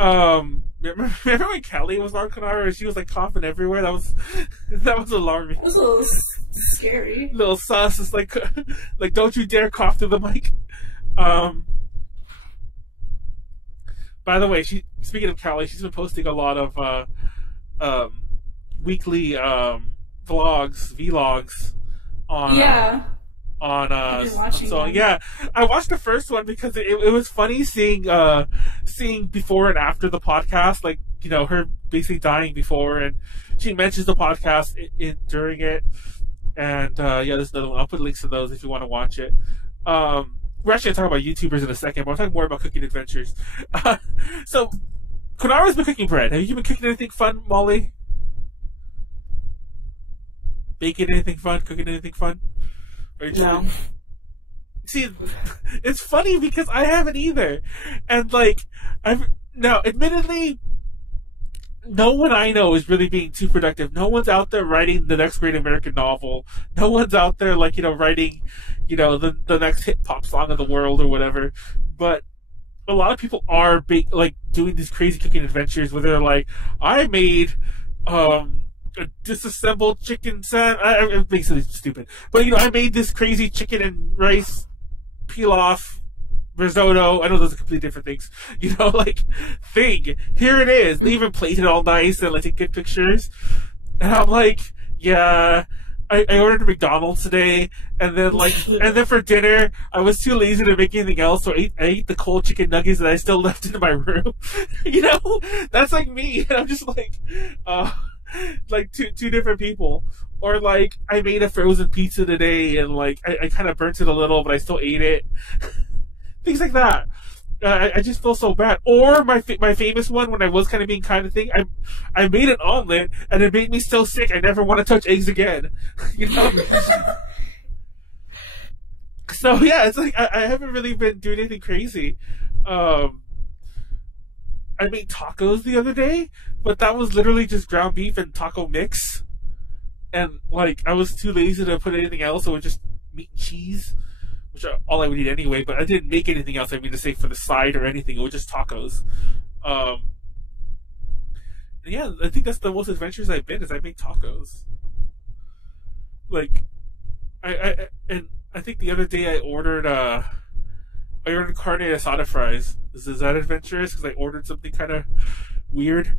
Remember when Kelly was on Konaru and she was like coughing everywhere? That was alarming. It was a little scary. Little sus. It's like don't you dare cough through the mic. By the way, speaking of Kelly, she's been posting a lot of weekly vlogs on so them. yeah, I watched the first one because it was funny seeing before and after the podcast, like, you know, her basically dying before, and she mentions the podcast during it, and yeah, there's another one. I'll put links to those if you want to watch it. We're actually going to talk about YouTubers in a second, but I'll talk more about cooking adventures. So Konaru's been cooking bread. Have you been cooking anything fun, Molly? Baking anything fun? Cooking anything fun? No. See, it's funny because I haven't either. And, like, admittedly, no one I know is really being too productive. No one's out there writing the next great American novel. No one's out there, like, you know, writing, you know, the next hip hop song of the world or whatever. But a lot of people are doing these crazy cooking adventures where they're like, I made, a disassembled chicken sandwich. It makes it stupid, but, you know, I made this crazy chicken and rice pilaf risotto. I know those are completely different things, you know, like, thing. Here it is. They even plated it all nice and, like, take good pictures. And I'm like, yeah, I ordered McDonald's today, and then for dinner, I was too lazy to make anything else, so I ate the cold chicken nuggets that I still left in my room. You know, that's like me. And I'm just like two different people. Or, like, I made a frozen pizza today and, like, I kind of burnt it a little, but I still ate it. Things like that. I just feel so bad. Or my famous one, when I was kind of being kind of thing, I made an omelet and it made me so sick I never want to touch eggs again. You know? So yeah, it's like I haven't really been doing anything crazy. I made tacos the other day, but that was literally just ground beef and taco mix. And, like, I was too lazy to put anything else, so it was just meat and cheese, which are all I would eat anyway, but I didn't make anything else, I mean to say, for the side or anything. It was just tacos. Yeah, I think that's the most adventurous I've been, is I make tacos. Like, I think the other day I ordered carne asada fries. Is that adventurous? Because I ordered something kind of weird.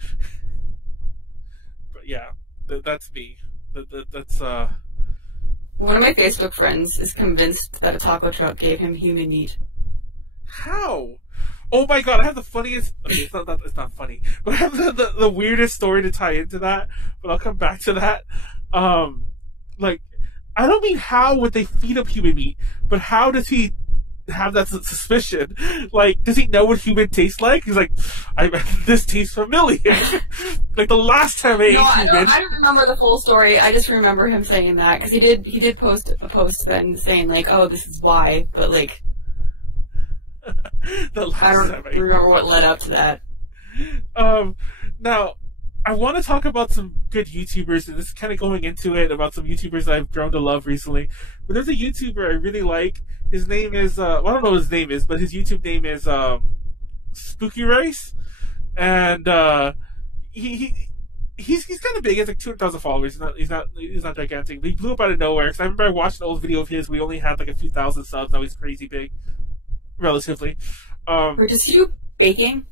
But yeah, that's me. That's One of my Facebook friends is convinced that a taco truck gave him human meat. How? Oh my god, I have the funniest... Okay, it's not funny. But I have the weirdest story to tie into that. But I'll come back to that. Like, I don't mean how would they feed him human meat, but how does he have that suspicion? Like, does he know what human tastes like? He's like, this tastes familiar. Like the last time I ate human. I don't remember the full story. I just remember him saying that because he did post a post then saying like, oh, this is why, but like, I don't remember what led up to that. Now, I want to talk about some good YouTubers, and this is kind of going into it, about some YouTubers I've grown to love recently. But there's a YouTuber I really like. His name is, well, I don't know what his name is, but his YouTube name is Spooky Rice. And he's kind of big. He has like 200,000 followers. He's not gigantic. But he blew up out of nowhere. Because I remember I watched an old video of his. We only had like a few thousand subs. Now he's crazy big, relatively. Or does he do baking?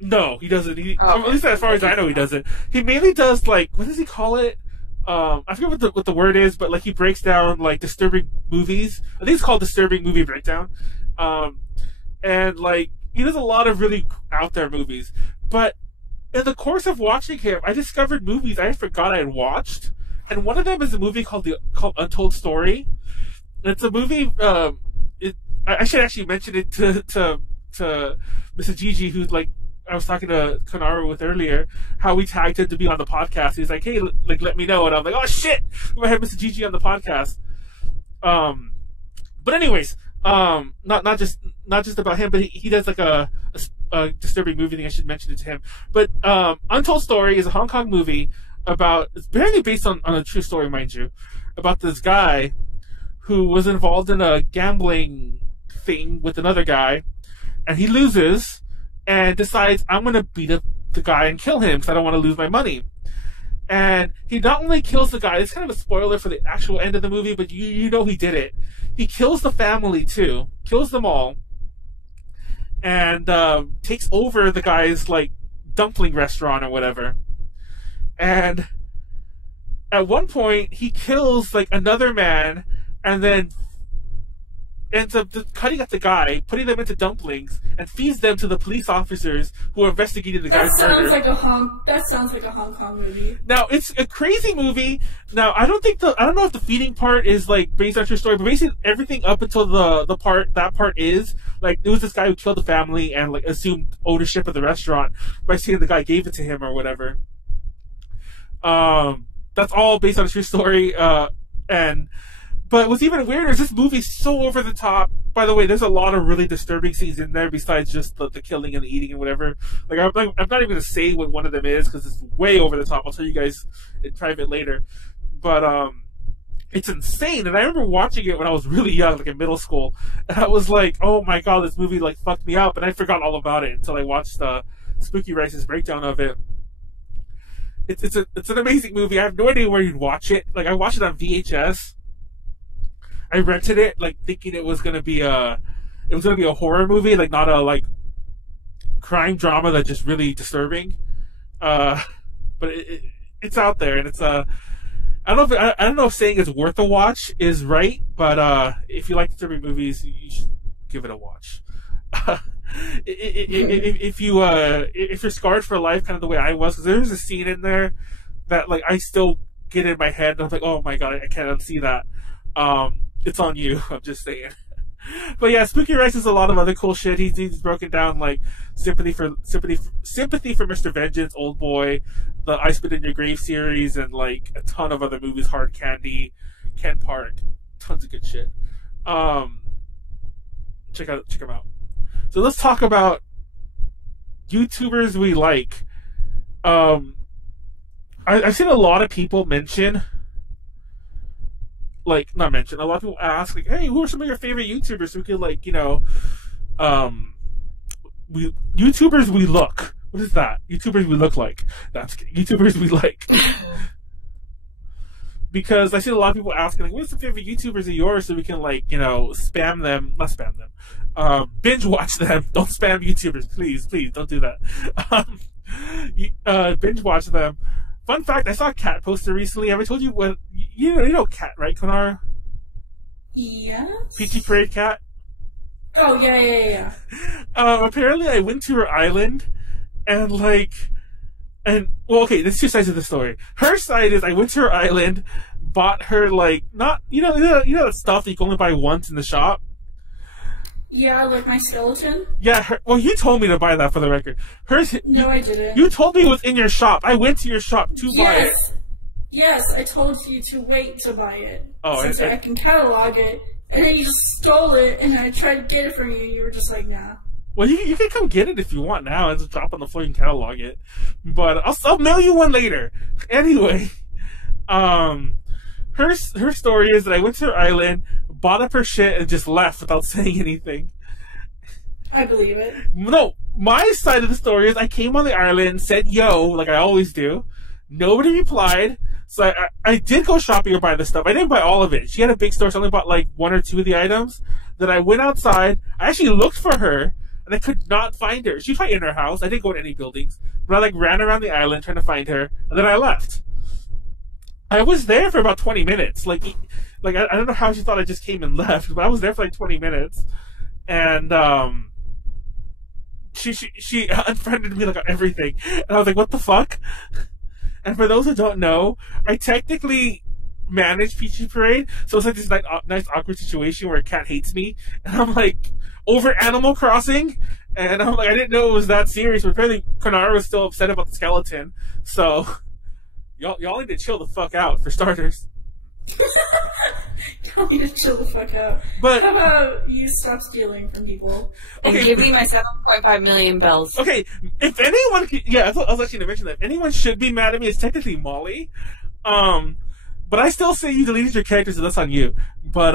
No, he doesn't. At least as far as I know, he doesn't. He mainly does, like, what does he call it? I forget what the word is, but like he breaks down like disturbing movies. I think it's called Disturbing Movie Breakdown. And like he does a lot of really out there movies. But in the course of watching him, I discovered movies I forgot I had watched, and one of them is a movie called Untold Story. It's a movie. I should actually mention it to Mr. Gigi, who's like, I was talking to Konaru with earlier, how we tagged him to be on the podcast. He's like, hey, like, let me know. And I'm like, oh shit, we have Mr. Gigi on the podcast. But anyways, not just about him, but he does like a disturbing movie thing. I should mention it to him. But Untold Story is a Hong Kong movie it's apparently based on a true story, mind you, about this guy who was involved in a gambling thing with another guy, and he loses. and decides, I'm going to beat up the guy and kill him because I don't want to lose my money. And he not only kills the guy, it's kind of a spoiler for the actual end of the movie, but you know he did it. He kills the family too, kills them all, and takes over the guy's like dumpling restaurant or whatever. And at one point, he kills like another man, and then ends up cutting up the guy, putting them into dumplings, and feeds them to the police officers who are investigating the guy's murder. That sounds like a Hong Kong movie. Now, it's a crazy movie. Now, I don't know if the feeding part is like based on true story, but basically everything up until that part is like, it was this guy who killed the family and like assumed ownership of the restaurant by saying the guy gave it to him or whatever. That's all based on a true story, But what's even weirder is this movie's so over the top. By the way, there's a lot of really disturbing scenes in there besides just the killing and the eating and whatever. Like, I'm not even going to say what one of them is because it's way over the top. I'll tell you guys in private later. But it's insane. And I remember watching it when I was really young, like in middle school. And I was like, oh my god, this movie like fucked me up. And I forgot all about it until I watched Spooky Rice's breakdown of it. It's an amazing movie. I have no idea where you'd watch it. Like, I watched it on VHS. I rented it, like, thinking it was gonna be a horror movie, like, not a, like, crime drama that's just really disturbing. But it's out there, and it's I don't know if saying it's worth a watch is right, but if you like disturbing movies, you should give it a watch. If you're scarred for life, kind of the way I was, because there's a scene in there that, like, I still get in my head, and I'm like, oh my god, I can't unsee that. It's on you. I'm just saying. But yeah, Spooky Rice is a lot of other cool shit. He's broken down like sympathy for Mr. Vengeance, Old Boy, the I Spit in Your Grave series, and like a ton of other movies. Hard Candy, Ken Park, tons of good shit. Check them out. So let's talk about YouTubers we like. I've seen a lot of people mention. A lot of people ask, like, hey, who are some of your favorite YouTubers? So we could, like, YouTubers we look. What is that? YouTubers we look like. That's YouTubers we like. Because I see a lot of people asking, like, what's the favorite YouTubers of yours so we can, like, spam them. Not spam them. Binge watch them. Don't spam YouTubers. Please, don't do that. Binge watch them. Fun fact, I saw a cat poster recently. Have I told you what... You know cat, right, Konaru? Yes. Peachy Parade cat? Oh, yeah. Apparently I went to her island, and there's two sides of the story. Her side is I went to her island, bought her, like, not... You know that stuff that you can only buy once in the shop? Yeah, like my skeleton? Yeah, you told me to buy that, for the record. No, I didn't. You told me it was in your shop. I went to your shop to buy it. Yes, I told you to wait to buy it. Oh, since I can catalog it, and then you just stole it, and I tried to get it from you, and you were just like, nah. Well, you can come get it if you want now, and just drop on the floor and catalog it. But I'll mail you one later. Anyway, her story is that I went to her island, bought up her shit, and just left without saying anything. I believe it. No, my side of the story is I came on the island, said yo, like I always do. Nobody replied, so I did go shopping and buy this stuff. I didn't buy all of it. She had a big store, so I only bought like one or two of the items. Then I went outside. I actually looked for her, and I could not find her. She's probably in her house. I didn't go to any buildings. But I like ran around the island trying to find her, and then I left. I was there for about 20 minutes. Like I don't know how she thought I just came and left, but I was there for like 20 minutes. And she unfriended me like on everything. And I was like, what the fuck? And for those who don't know, I technically manage Peachy Parade, so it's like this nice awkward situation where a cat hates me, and I'm like, over Animal Crossing, and I'm like, I didn't know it was that serious, but apparently Konaru was still upset about the skeleton, so y'all need to chill the fuck out, for starters. Y'all need to chill the fuck out. But how about you stop stealing from people? And give me my 7.5 million bells. Okay, if anyone... I was actually going to mention that. If anyone should be mad at me, it's technically Molly. But I still say you deleted your characters, so that's on you. But,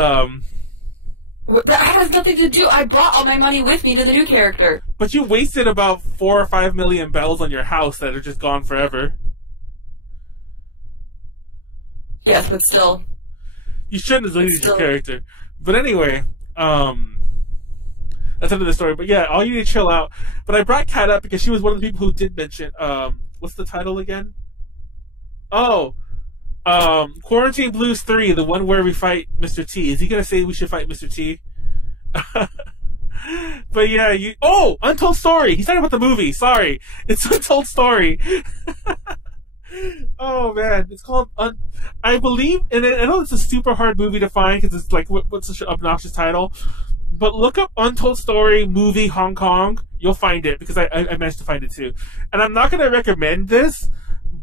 That has nothing to do. I brought all my money with me to the new character. But you wasted about 4 or 5 million bells on your house that are just gone forever. Yes, but still. You shouldn't have deleted your character. But anyway, that's another story. But yeah, all you need to chill out. But I brought Kat up because she was one of the people who did mention, what's the title again? Oh, Quarantine Blues 3, the one where we fight Mr. T. Is he going to say we should fight Mr. T? But yeah, Untold Story. He's talking about the movie. Sorry. It's Untold Story. Oh man, it's called I believe, and I know it's a super hard movie to find because it's like what's such an obnoxious title. But look up Untold Story movie Hong Kong. You'll find it because I managed to find it too. And I'm not going to recommend this,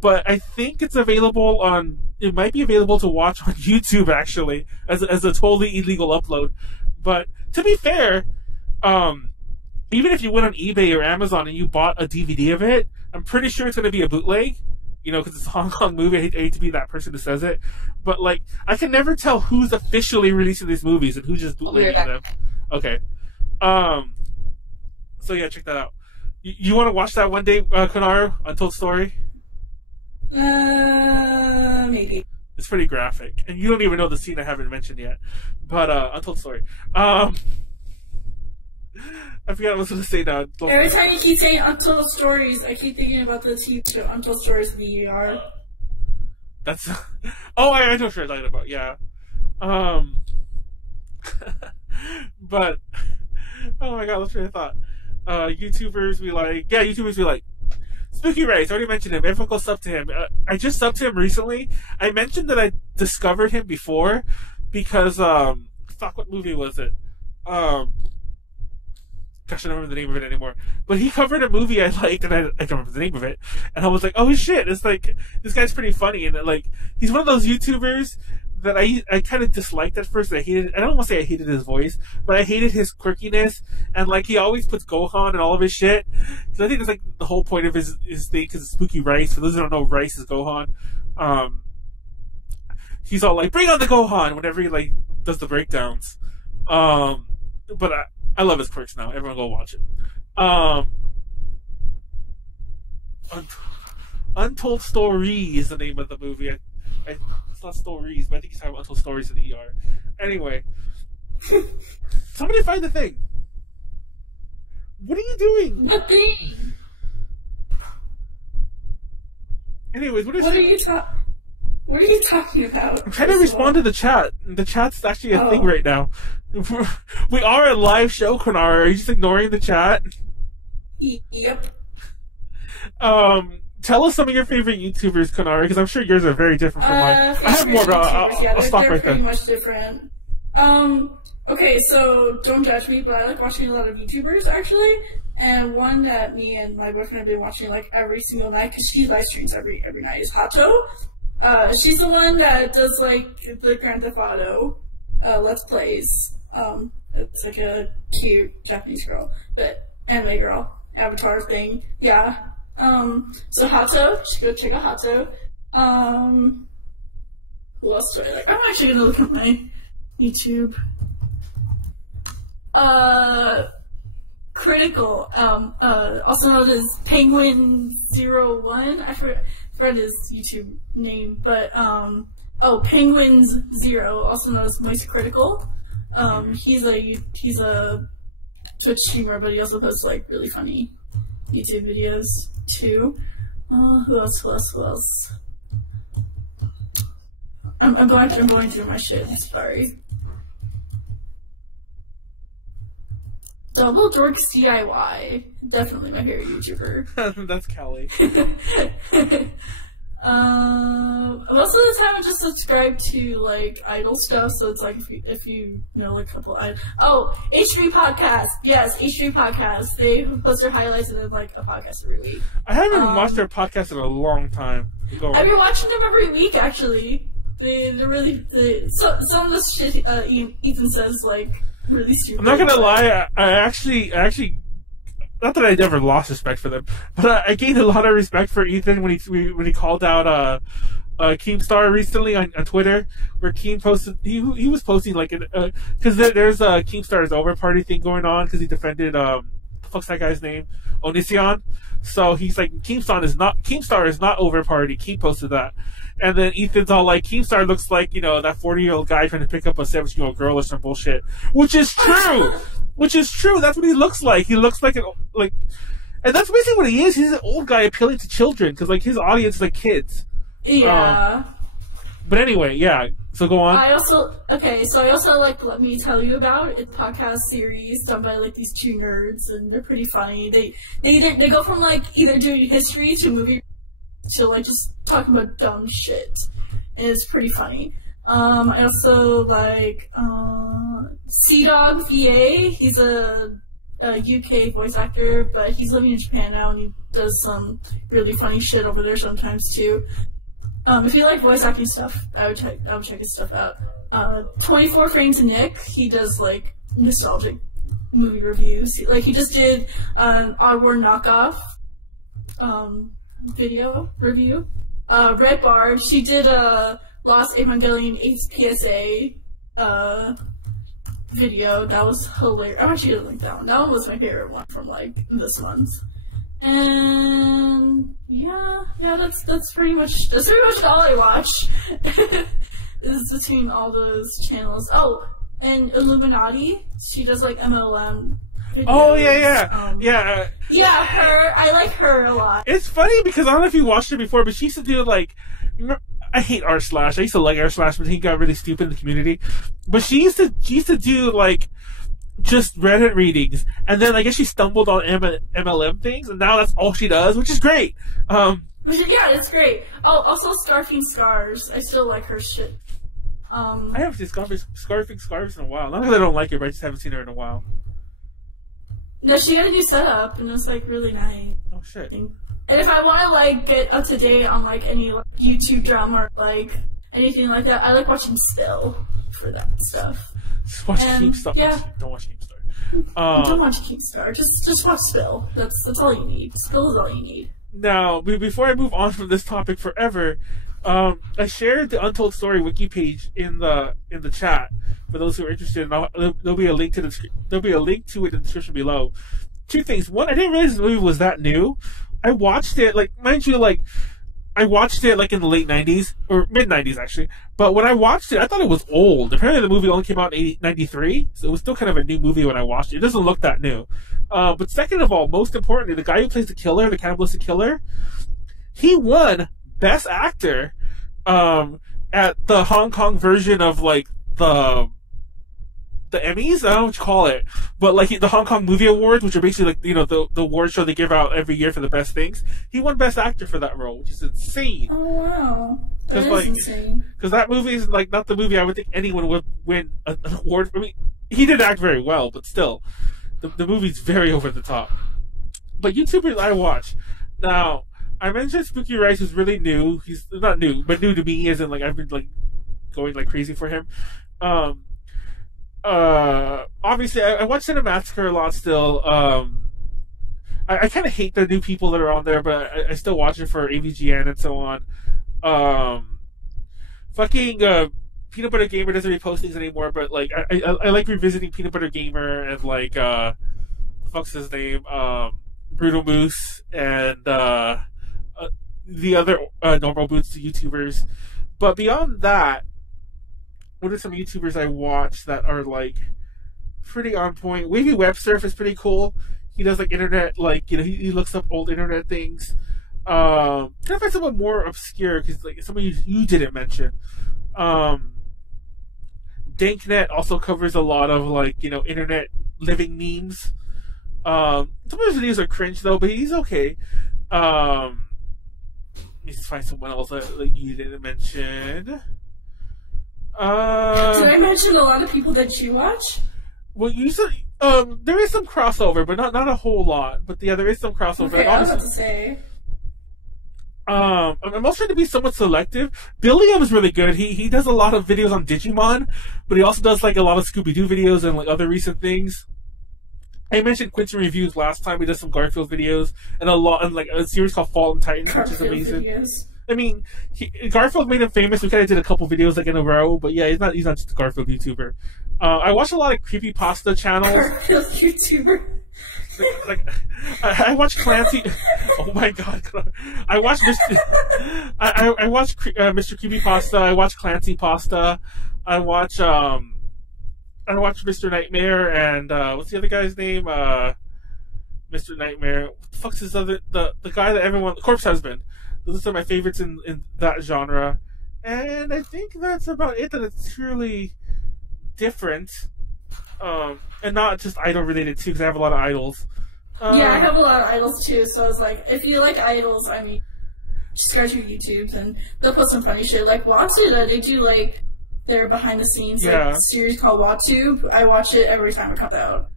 but I think it's available on. It might be available to watch on YouTube actually as a totally illegal upload. But to be fair, even if you went on eBay or Amazon and you bought a DVD of it, I'm pretty sure it's going to be a bootleg. You know, because it's a Hong Kong movie. I hate to be that person who says it. But, like, I can never tell who's officially releasing these movies and who's just bootlegging them. Okay. So, yeah, check that out. You want to watch that one day, Konaru? Untold Story? Maybe. It's pretty graphic. And you don't even know the scene I haven't mentioned yet. But, Untold Story. I forgot what I was going to say now. Every time you keep saying Untold Stories, I keep thinking about the TV show Untold Stories VER. That's... Oh, I know what you're talking about, yeah. But... Oh my god, let's try a thought. YouTubers we like... Yeah, YouTubers we like. Spooky Rice, I already mentioned him. Everyone go sub to him. I just subbed to him recently. I mentioned that I discovered him before because, fuck, what movie was it? Gosh, I don't remember the name of it anymore. But he covered a movie I liked, and I don't remember the name of it. And I was like, oh shit, it's like, this guy's pretty funny. And like, he's one of those YouTubers that I kind of disliked at first. I don't want to say I hated his voice, but I hated his quirkiness. And like, he always puts Gohan and all of his shit. So I think that's like the whole point of his thing, because it's Spooky Rice. For those who don't know, Rice is Gohan. He's all like, bring on the Gohan whenever he like does the breakdowns. But I love his quirks now. Everyone go watch it. Untold Story is the name of the movie. It's not stories, but I think he's talking about Untold Stories in the ER. Anyway. Somebody find the thing. What are you doing? What thing? Anyways, what are you talking about? I'm trying to respond to the chat. The chat's actually a thing right now. We are a live show, Konaru. Are you just ignoring the chat? Yep. Tell us some of your favorite YouTubers, Konaru, because I'm sure yours are very different from mine. I have more, but I'll stop right there. They're pretty much different. Okay, so don't judge me, but I like watching a lot of YouTubers, actually. And one that me and my boyfriend have been watching, like, every single night, because she live streams every night, is Hato. She's the one that does, like, the Grand Theft Auto Let's Plays. It's like a cute Japanese girl, but anime girl, avatar thing. Yeah. So Hato, you should go check out Hato. Who else do I like? I'm actually gonna look at my YouTube. Critical, also known as Penguin01. I forgot his YouTube name, but, Penguins0, also known as Moist Critical. He's a Twitch streamer, but he also posts, like, really funny YouTube videos, too. Who else? I'm going through my shit, sorry. Double Dork DIY. Definitely my favorite YouTuber. That's Kelly. Most of the time I just subscribe to, like, idol stuff, so it's like, if you know, like, a couple H3 Podcast. Yes, H3 Podcast. They post their highlights and then, like, a podcast every week. I haven't watched their podcast in a long time. I've been watching them every week, actually. They're really, some of the shit, Ethan says, like, really stupid. I'm not gonna lie, I actually not that I never lost respect for them, but I gained a lot of respect for Ethan when he called out Keemstar recently on Twitter, where Keem posted he was posting like because there's a Keemstar's over party thing going on because he defended the fuck's that guy's name, Onision. So he's like Keemstar is not over party. Keem posted that, and then Ethan's all like Keemstar looks like that 40-year-old guy trying to pick up a 17-year-old girl or some bullshit, which is true. Which is true. That's what he looks like. He looks like and that's basically what he is. He's an old guy appealing to children because like his audience is like kids. Yeah. But anyway, yeah. So go on. I also like Let Me Tell You About It. It's a podcast series done by like these two nerds, and they're pretty funny. They go from like either doing history to movie to like just talking about dumb shit. And it's pretty funny. I also like Dog VA. He's a UK voice actor, but he's living in Japan now, and he does some really funny shit over there sometimes too. If you like voice acting stuff, I would check his stuff out. 24 Frames of Nick. He does like nostalgic movie reviews. Like he just did an Oddworld Knockoff video review. Red Bar. She did a Lost Evangelion 8 PSA video. That was hilarious. I'm actually gonna link that one. That one was my favorite one from like this month. And yeah, that's pretty much all I watch. Is between all those channels. Oh, and Illuminati. She does like MLM videos. Oh yeah. Yeah, her. I like her a lot. It's funny because I don't know if you watched her before, but she used to do like. I hate r/. I used to like r/, but he got really stupid in the community. But she used to do like just Reddit readings, and then I guess she stumbled on MLM things, and now that's all she does, which is great. Yeah, it's great. Oh, also Scarfing Scars. I still like her shit. I haven't seen Scarfing Scars in a while. Not because I don't like her, but I just haven't seen her in a while. No, she got a new setup, and it's like really nice. Oh shit. And if I want to like get up to date on like any like, YouTube drama or like anything like that, I like watching Still for that stuff. Just watch Keemstar. Yeah. Don't watch Keemstar. Don't watch Keemstar. Just watch Spill. That's all you need. Spill is all you need. Now, before I move on from this topic forever, I shared the Untold Story wiki page in the chat for those who are interested. And there'll be a link to it in the description below. Two things. One, I didn't realize the movie was that new. I watched it I watched it like in the late 90s, or mid 90s actually. But when I watched it, I thought it was old. Apparently the movie only came out in 93, so it was still kind of a new movie when I watched it. It doesn't look that new. But second of all, most importantly, the guy who plays the killer, the cannibalistic killer, he won Best Actor at the Hong Kong version of like the Emmys. I don't know what you call it, but like the Hong Kong Movie Awards, which are basically like the award show they give out every year for the best things. He won Best Actor for that role, which is insane. Oh wow, that is like, insane. Because that movie is like not the movie I would think anyone would win an award for. I mean, he did act very well, but still, the movie's very over the top. But YouTubers I watch now. I mentioned Spooky Rice was really new. He's not new, but new to me, as in like I've been like going like crazy for him. Obviously, I watch Cinemassacre a lot still. I kind of hate the new people that are on there, but I still watch it for AVGN and so on. Peanut Butter Gamer doesn't do postings anymore, but like I like revisiting Peanut Butter Gamer and like the fuck's his name, Brutal Moose and the other normal boots YouTubers. But beyond that, what are some YouTubers I watch that are like pretty on point? Wavy Web Surf is pretty cool. He does like internet, like he looks up old internet things. Can I find someone more obscure? Because like some of you didn't mention. Danknet also covers a lot of like internet living memes. Some of his videos are cringe though, but he's okay. Let me just find someone else that like you didn't mention. Did I mention a lot of people that you watch? Well, usually, there is some crossover, but not a whole lot. But yeah, there is some crossover. Okay, I was about to say. I'm also trying to be somewhat selective. Billiam is really good. He does a lot of videos on Digimon, but he also does like a lot of Scooby-Doo videos and like other recent things. I mentioned Quentin Reviews last time. We did some Garfield videos and like a series called Fallen Titans, which is amazing. Videos. I mean, Garfield made him famous. We kind of did a couple videos like in a row, but yeah, he's not just a Garfield YouTuber. I watch a lot of creepypasta channels. Garfield YouTuber. Like I watch Clancy. Oh my god! I watch Mr. I watch Mr. Creepypasta. I watch Clancy Pasta. I watch Mr. Nightmare and what's the other guy's name? Mr. Nightmare. What the fuck's his other the guy that everyone Corpse Husband. Those are my favorites in that genre, and I think that's about it. That it's truly different. And not just idol related too, because I have a lot of idols. Yeah, I have a lot of idols too, so I was like, if you like idols, I mean, just go to YouTubes and they'll put some funny shit. Like Watsu, they do like their behind the scenes like series called Watsu. I watch it every time it comes out.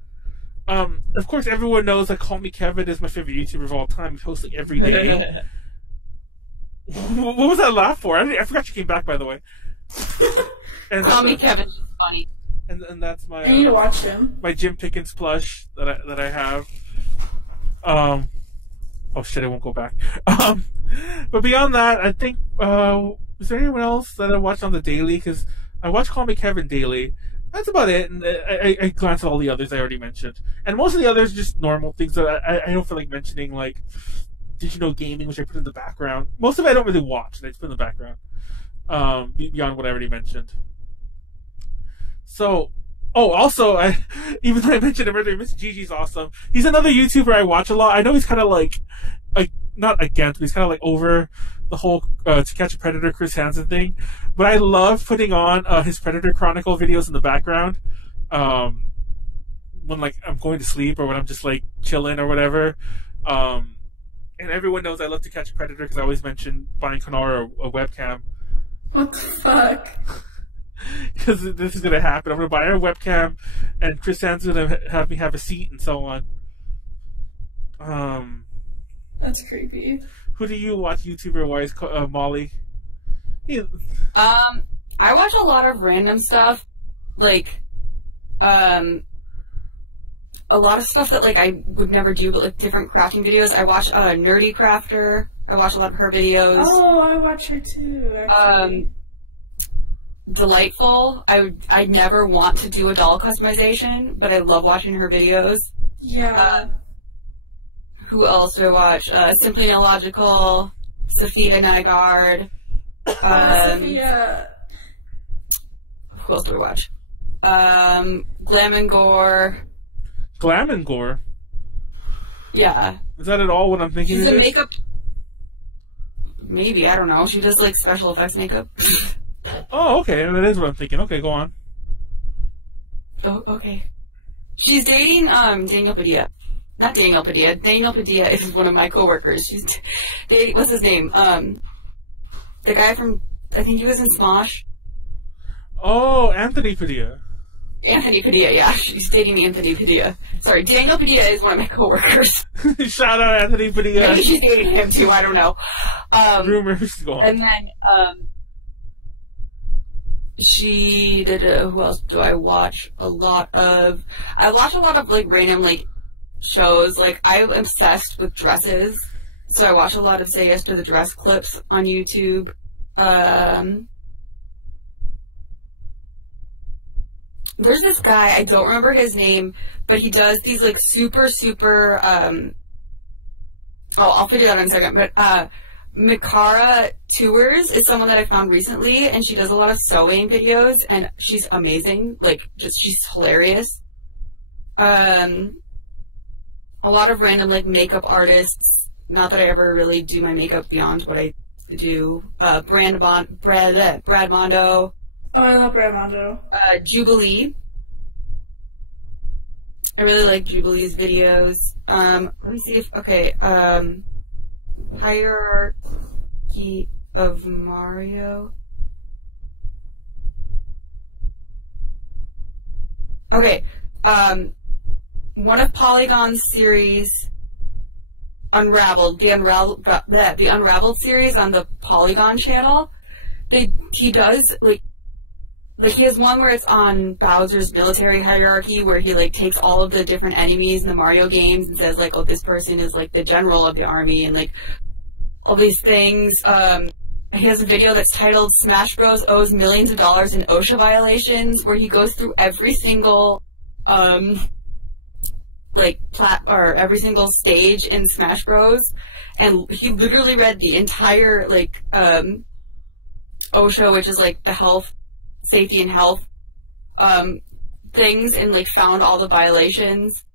Of course, everyone knows that Call Me Kevin is my favorite YouTuber of all time. He's posting every day. What was that laugh for? I forgot you came back, by the way. And Call Me Kevin's just funny. And that's my. I need to watch him. My Jim Pickens plush that I have. Oh shit! I won't go back. But beyond that, I think is there anyone else that I watched on the daily? Because I watch Call Me Kevin daily. That's about it. And I glance at all the others I already mentioned, and most of the others are just normal things that I don't feel like mentioning. Like, did you know gaming, which I put in the background. Most of it I don't really watch. I just put in the background. Beyond what I already mentioned. So, also, even though I mentioned him earlier, Mr. Gigi's awesome. He's another YouTuber I watch a lot. I know he's kind of like, not against, but he's kind of like over the whole To Catch a Predator Chris Hansen thing. But I love putting on his Predator Chronicle videos in the background when like I'm going to sleep or when I'm just like chilling or whatever. And everyone knows I love To Catch a Predator because I always mention buying Konaru a webcam. What the fuck? Because this is going to happen. I'm going to buy a webcam, and Chris Hansen's going to have me have a seat and so on. That's creepy. Who do you watch YouTuber-wise, Molly? I watch a lot of random stuff, like, a lot of stuff that, like, I would never do, but, like, different crafting videos. I watch Nerdy Crafter. I watch a lot of her videos. Oh, I watch her too, actually. Delightful. I never want to do a doll customization, but I love watching her videos. Yeah. Who else do I watch? Simply Illogical, Sophia Nygaard. Sophia. Who else do I watch? Glam and Gore. Glam and Gore? Yeah. Is that at all what I'm thinking? She's a makeup. Maybe, I don't know. She does like special effects makeup. Oh, okay. That is what I'm thinking. Okay, go on. Oh, okay. She's dating Daniel Padilla. Not Daniel Padilla. Daniel Padilla is one of my coworkers. She's dating, what's his name? The guy from, I think he was in Smosh. Oh, Anthony Padilla. Anthony Padilla, yeah. She's dating Anthony Padilla. Sorry, Daniel Padilla is one of my coworkers. Shout out Anthony Padilla. Maybe she's dating him too, I don't know. Rumors go on. And then, she did, who else do I watch a lot of? I watch a lot of, like, random, like, shows. Like, I'm obsessed with dresses, so I watch a lot of Say Yes to the Dress clips on YouTube. There's this guy, I don't remember his name, but he does these, like, super, I'll figure it out in a second, but, Mikara Tours is someone that I found recently, and she does a lot of sewing videos, and she's amazing. Like, she's hilarious. A lot of random, like, makeup artists. Not that I ever really do my makeup beyond what I do. Brad Mondo. Oh, I love Brad Mondo. Jubilee. I really like Jubilee's videos. Let me see if, okay, Hierarchy of Mario. Okay, one of Polygon's series, Unraveled, the Unraveled series on the Polygon channel. He does, like, like, he has one where it's on Bowser's military hierarchy, where he, like, takes all of the different enemies in the Mario games and says, like, oh, this person is, like, the general of the army, and, like, all these things. He has a video that's titled Smash Bros. Owes Millions of Dollars in OSHA Violations, where he goes through every single, every single stage in Smash Bros. And he literally read the entire, like, OSHA, which is, like, the health, safety and health, things, and, like, found all the violations.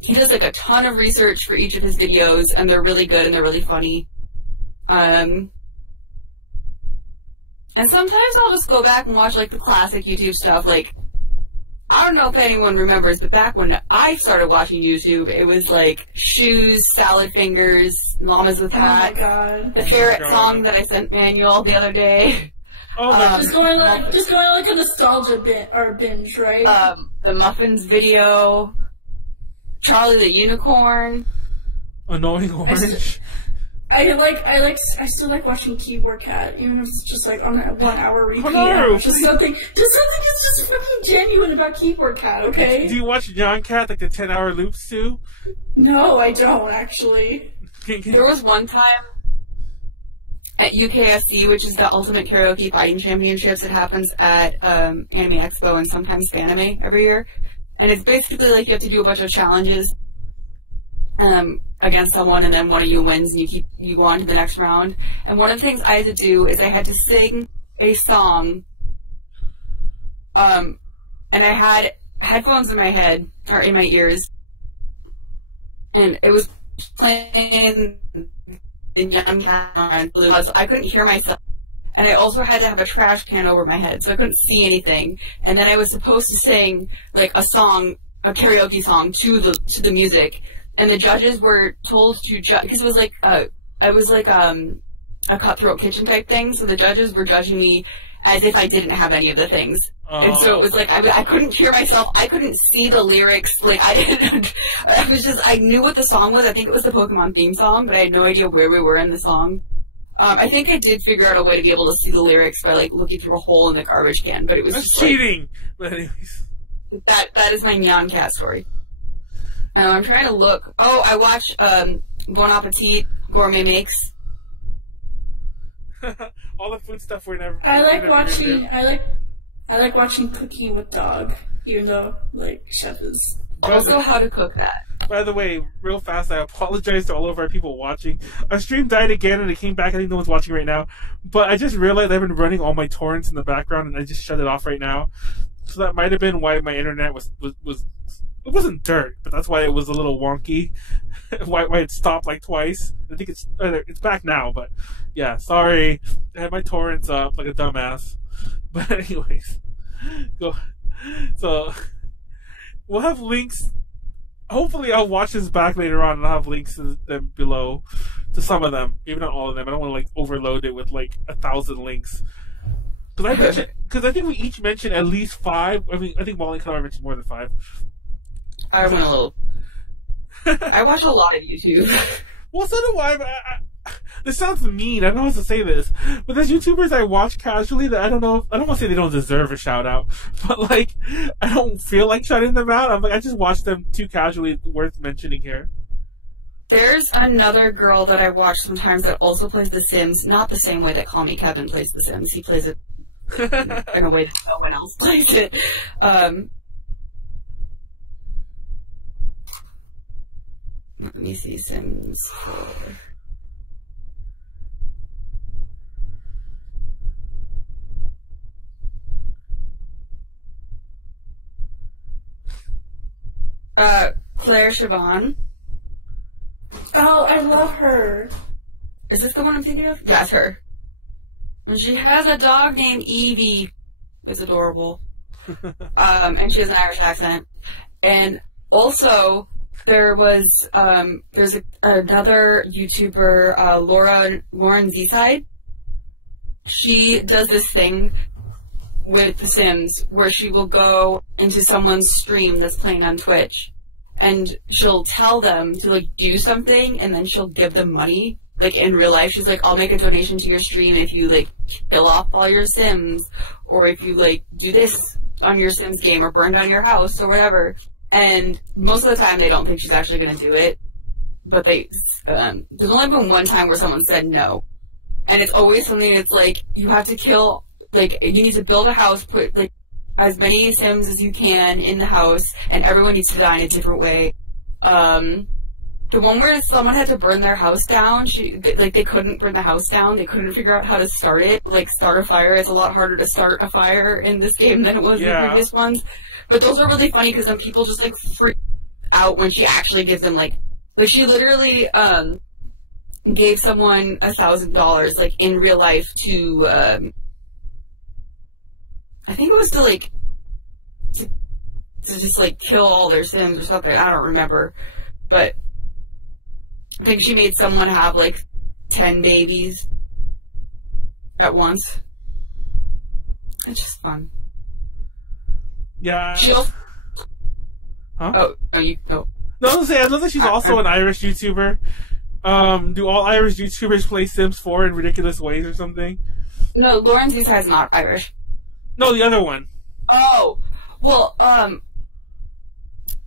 He does, like, a ton of research for each of his videos, and they're really good and they're really funny. And sometimes I'll just go back and watch, like, the classic YouTube stuff. Like, I don't know if anyone remembers, but back when I started watching YouTube, it was, like, shoes, salad fingers, llamas with hats, oh my God. The parrot song that I sent Manuel the other day. Oh, just going like a nostalgia binge, right? The Muffins video, Charlie the Unicorn, Annoying Orange. I still like watching Keyboard Cat, even if it's just like on a 1 hour repeat. Konaru, Just something that's just fucking genuine about Keyboard Cat, okay? Do you watch Young Cat, like the 10-hour loops too? No, I don't actually. There was one time at UKSC, which is the Ultimate Karaoke Fighting Championships. It happens at Anime Expo and sometimes Fanime every year. And it's basically like you have to do a bunch of challenges against someone, and then one of you wins and you go on to the next round. And one of the things I had to do is I had to sing a song, and I had headphones in my head, or in my ears, and it was playing the Young Cat Blue. I couldn't hear myself. And I also had to have a trash can over my head, so I couldn't see anything. And then I was supposed to sing, like, a karaoke song to the music. And the judges were told to judge, because it was like a cutthroat kitchen type thing, so the judges were judging me as if I didn't have any of the things. Oh. And so it was like, I couldn't hear myself, I couldn't see the lyrics, like, I knew what the song was. I think it was the Pokemon theme song, but I had no idea where we were in the song. I think I did figure out a way to be able to see the lyrics by, like, looking through a hole in the garbage can, but it was just cheating! Like, but anyways. That is my Nyan Cat story. I'm trying to look. Oh, I watched Bon Appetit Gourmet Makes. All the food stuff we're never. I like watching Cooking with Dog, even though, like, Chef is. Also, how to cook that. By the way, real fast, I apologize to all of our people watching. Our stream died again and it came back. I think no one's watching right now. But I just realized I've been running all my torrents in the background and I just shut it off right now. So that might have been why my internet was it wasn't dirt, but that's why it was a little wonky. why it stopped like twice. I think it's back now, but yeah, sorry. I had my torrents up like a dumbass. But anyways, go. So we'll have links. Hopefully, I'll watch this back later on and I'll have links to them below to some of them, maybe not all of them. I don't want to like overload it with like 1,000 links. Because I think we each mentioned at least 5. I mean, I think Molly and Konaru mentioned more than 5. I went a little. I watch a lot of YouTube. Well, so do I. But this sounds mean. I don't know how to say this, but there's YouTubers I watch casually that I don't know. I don't want to say they don't deserve a shout out, but like I don't feel like shouting them out. I'm like I just watch them too casually. Worth mentioning here. There's another girl that I watch sometimes that also plays The Sims. Not the same way that Call Me Kevin plays The Sims. He plays it in a way that no one else plays it. Let me see Sims 4. Claire Siobhan. Oh, I love her. Is this the one I'm thinking of? Yeah, it's her. And she has a dog named Evie. It's adorable. And she has an Irish accent. And also, there's another YouTuber, Lauren Zside. She does this thing with The Sims where she will go into someone's stream that's playing on Twitch and she'll tell them to like do something and then she'll give them money like in real life, she's like, I'll make a donation to your stream if you like kill off all your Sims, or if you like do this on your Sims game, or burn down your house, or whatever. And most of the time, they don't think she's actually going to do it. But there's only been one time where someone said no. And it's always something that's like, you have to kill, like, you need to build a house, put, like, as many Sims as you can in the house, and everyone needs to die in a different way. The one where someone had to burn their house down, they couldn't burn the house down, they couldn't figure out how to start it, like, start a fire. It's a lot harder to start a fire in this game than it was in the previous ones. But those are really funny, because then people just, like, freak out when she actually gives them, like, she literally, gave someone $1,000, like, in real life to, I think it was to, like, to just, like, kill all their Sims or something. I don't remember. But I think she made someone have, like, 10 babies at once. It's just fun. Yeah. She'll... Huh? Oh, no, you... Oh. No, I know that she's also an Irish YouTuber. Do all Irish YouTubers play Sims 4 in ridiculous ways or something? No, Lauren Zisa is not Irish. No, the other one. Oh! Well,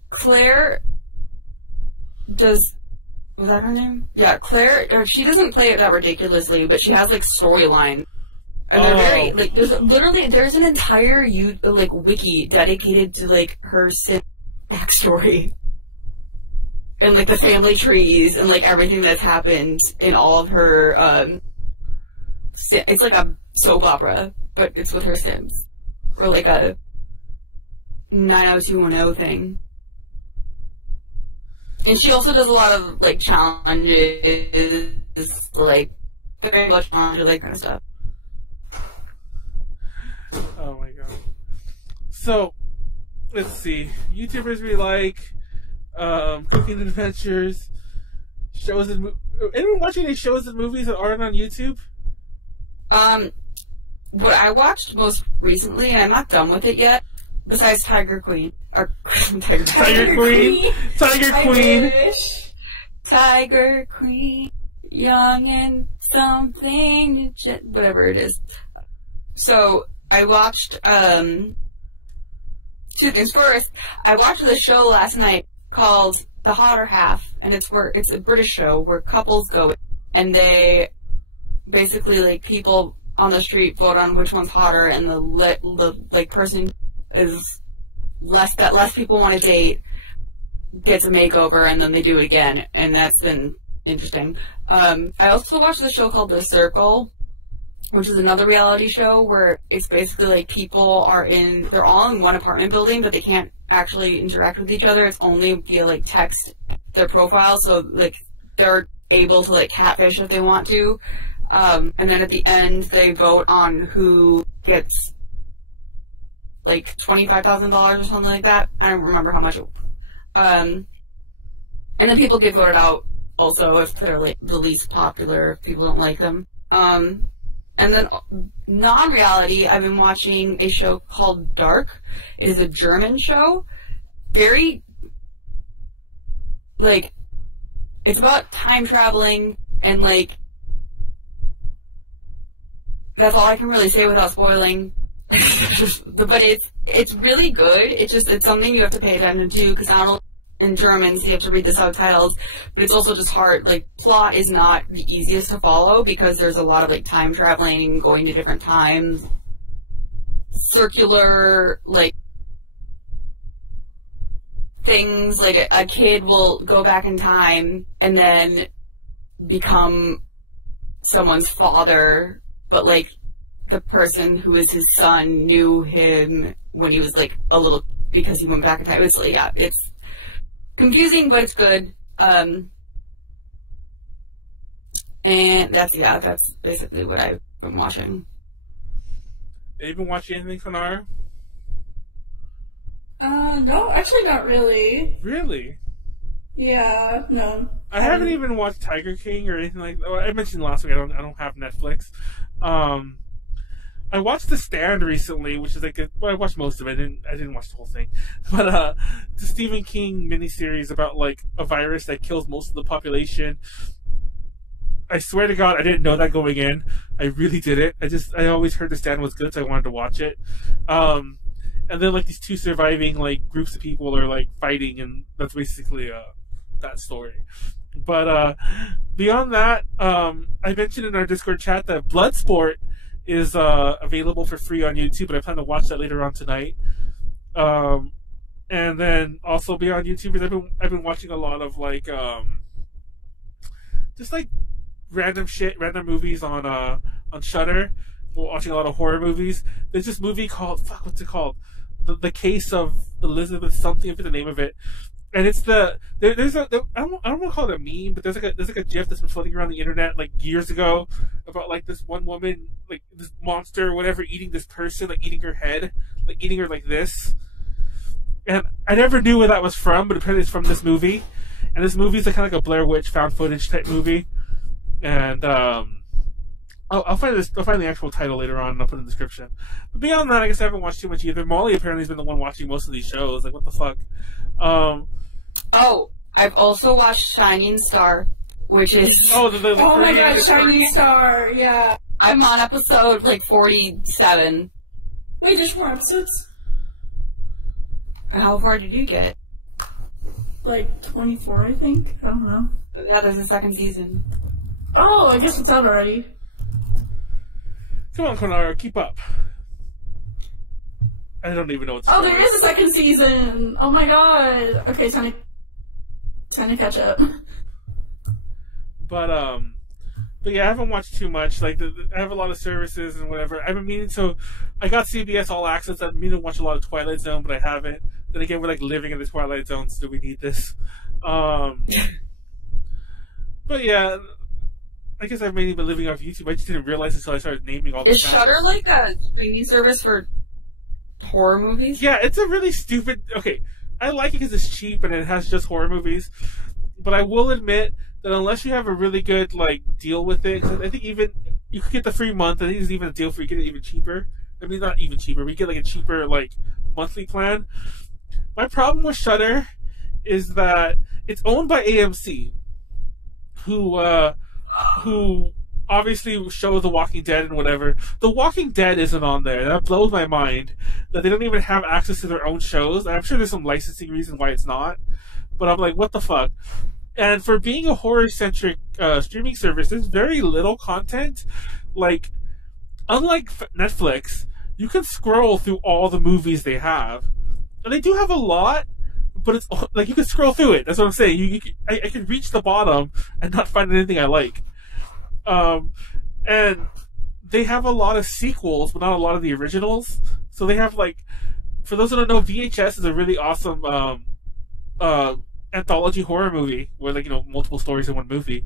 Claire does... Was that her name? Yeah, Claire, she doesn't play it that ridiculously, but she has, like, storyline. And they're very, like, there's an entire, like, wiki dedicated to, like, her Sim backstory. And, like, the family trees and, like, everything that's happened in all of her, it's like a soap opera, but it's with her Sims. Or, like, a 90210 thing. And she also does a lot of, like, challenges, like, very much challenges, like, kind of stuff. Oh, my God. So, let's see. YouTubers we like... cooking adventures, shows and anyone watching any shows and movies that aren't on YouTube? What I watched most recently, and I'm not done with it yet, besides Tiger Queen, or Tiger Queen, Tiger Queen, young and something, whatever it is. So I watched two things. First, I watched this show last night called The Hotter Half, and it's a British show where couples go and they basically, like, people on the street vote on which one's hotter, and the like person is less people want to date gets a makeover, and then they do it again, and that's been interesting. I also watched the show called The Circle, which is another reality show where it's basically like people they're all in one apartment building, but they can't actually interact with each other. It's only via, like, text, their profile, so, like, they're able to, like, catfish if they want to. And then at the end, they vote on who gets, like, $25,000 or something like that. I don't remember how much and then people get voted out also if they're, like, the least popular, if people don't like them. And then, non-reality, I've been watching a show called Dark. It is a German show. Very, like, it's about time traveling, and, like, that's all I can really say without spoiling. But it's really good. It's something you have to pay attention to, because I don't know, in German, so you have to read the subtitles, but it's also just hard. Like, plot is not the easiest to follow, because there's a lot of, like, time traveling, going to different times, circular, like, things, like a kid will go back in time and then become someone's father, but, like, the person who is his son knew him when he was, like, a little, because he went back in time. It's, like, yeah, it's confusing, but it's good. And that's basically what I've been watching. Have you been watching anything, Konaru? No, actually not really. Really? Yeah, no. I haven't even watched Tiger King or anything like that. I mentioned last week I don't have Netflix. I watched The Stand recently, which is like I watched most of it. I didn't watch the whole thing, but the Stephen King miniseries about, like, a virus that kills most of the population. I swear to God, I didn't know that going in. I really didn't. I always heard the stand was good, so I wanted to watch it. And then like these two surviving like groups of people are like fighting, and that's basically that story. But beyond that, I mentioned in our Discord chat that Bloodsport is available for free on YouTube, but I plan to watch that later on tonight. And then also beyond YouTubers, I've been watching a lot of like just like random movies on Shudder. We're watching a lot of horror movies. There's this movie called what's it called? The Case of Elizabeth something, I forget the name of it. And it's I don't want to call it a meme, but there's like a GIF that's been floating around the internet like years ago about like this one woman, like this monster or whatever, eating this person, like eating her head, like eating her like this. And I never knew where that was from, but apparently it's from this movie. And this movie is like kind of like a Blair Witch found footage type movie. And I'll find the actual title later on, and I'll put it in the description. But beyond that, I guess I haven't watched too much either. Molly apparently has been the one watching most of these shows. Like, what the fuck? I've also watched Shining Star, which is... Oh my god, Shining Star, yeah. I'm on episode, like, 47. Wait, there's more episodes? How far did you get? Like, 24, I think? I don't know. Yeah, there's a second season. Oh, I guess it's out already. Come on, Konaru, keep up. I don't even know what's there is a second season! Oh my god! Okay, time to catch up. But yeah, I haven't watched too much. Like, I have a lot of services and whatever. I've been meaning to... I got CBS All Access. I've been meaning to watch a lot of Twilight Zone, but I haven't. Then again, we're like living in the Twilight Zone, so do we need this? But yeah... I guess I've mainly been living off YouTube. I just didn't realize until I started naming all the Is Shudder like a streaming service for horror movies? Yeah, it's a really stupid... Okay, I like it because it's cheap and it has just horror movies. But I will admit that unless you have a really good like deal with it, cause I think even... You could get the free month. I think there's even a deal for you get it even cheaper. I mean, not even cheaper. We get like a cheaper like monthly plan. My problem with Shudder is that it's owned by AMC, who obviously show The Walking Dead and whatever. The Walking Dead isn't on there. That blows my mind that they don't even have access to their own shows. I'm sure there's some licensing reason why it's not, but I'm like, what the fuck? And for being a horror-centric streaming service, there's very little content. Like, unlike Netflix, you can scroll through all the movies they have. And they do have a lot, but it's like you can scroll through it. That's what I'm saying. I can reach the bottom and not find anything I like. And they have a lot of sequels, but not a lot of the originals. So they have like, for those who don't know, VHS is a really awesome anthology horror movie where like multiple stories in one movie.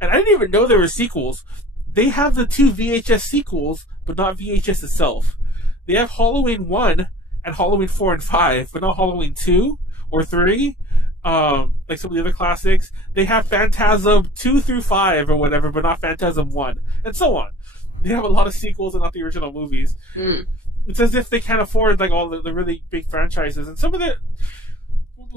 And I didn't even know there were sequels. They have the 2 VHS sequels, but not VHS itself. They have Halloween 1 and Halloween 4 and 5, but not Halloween 2 or 3. Like some of the other classics. They have Phantasm 2 through 5 or whatever, but not Phantasm 1, and so on. They have a lot of sequels and not the original movies. It's as if they can't afford like all the really big franchises. And some of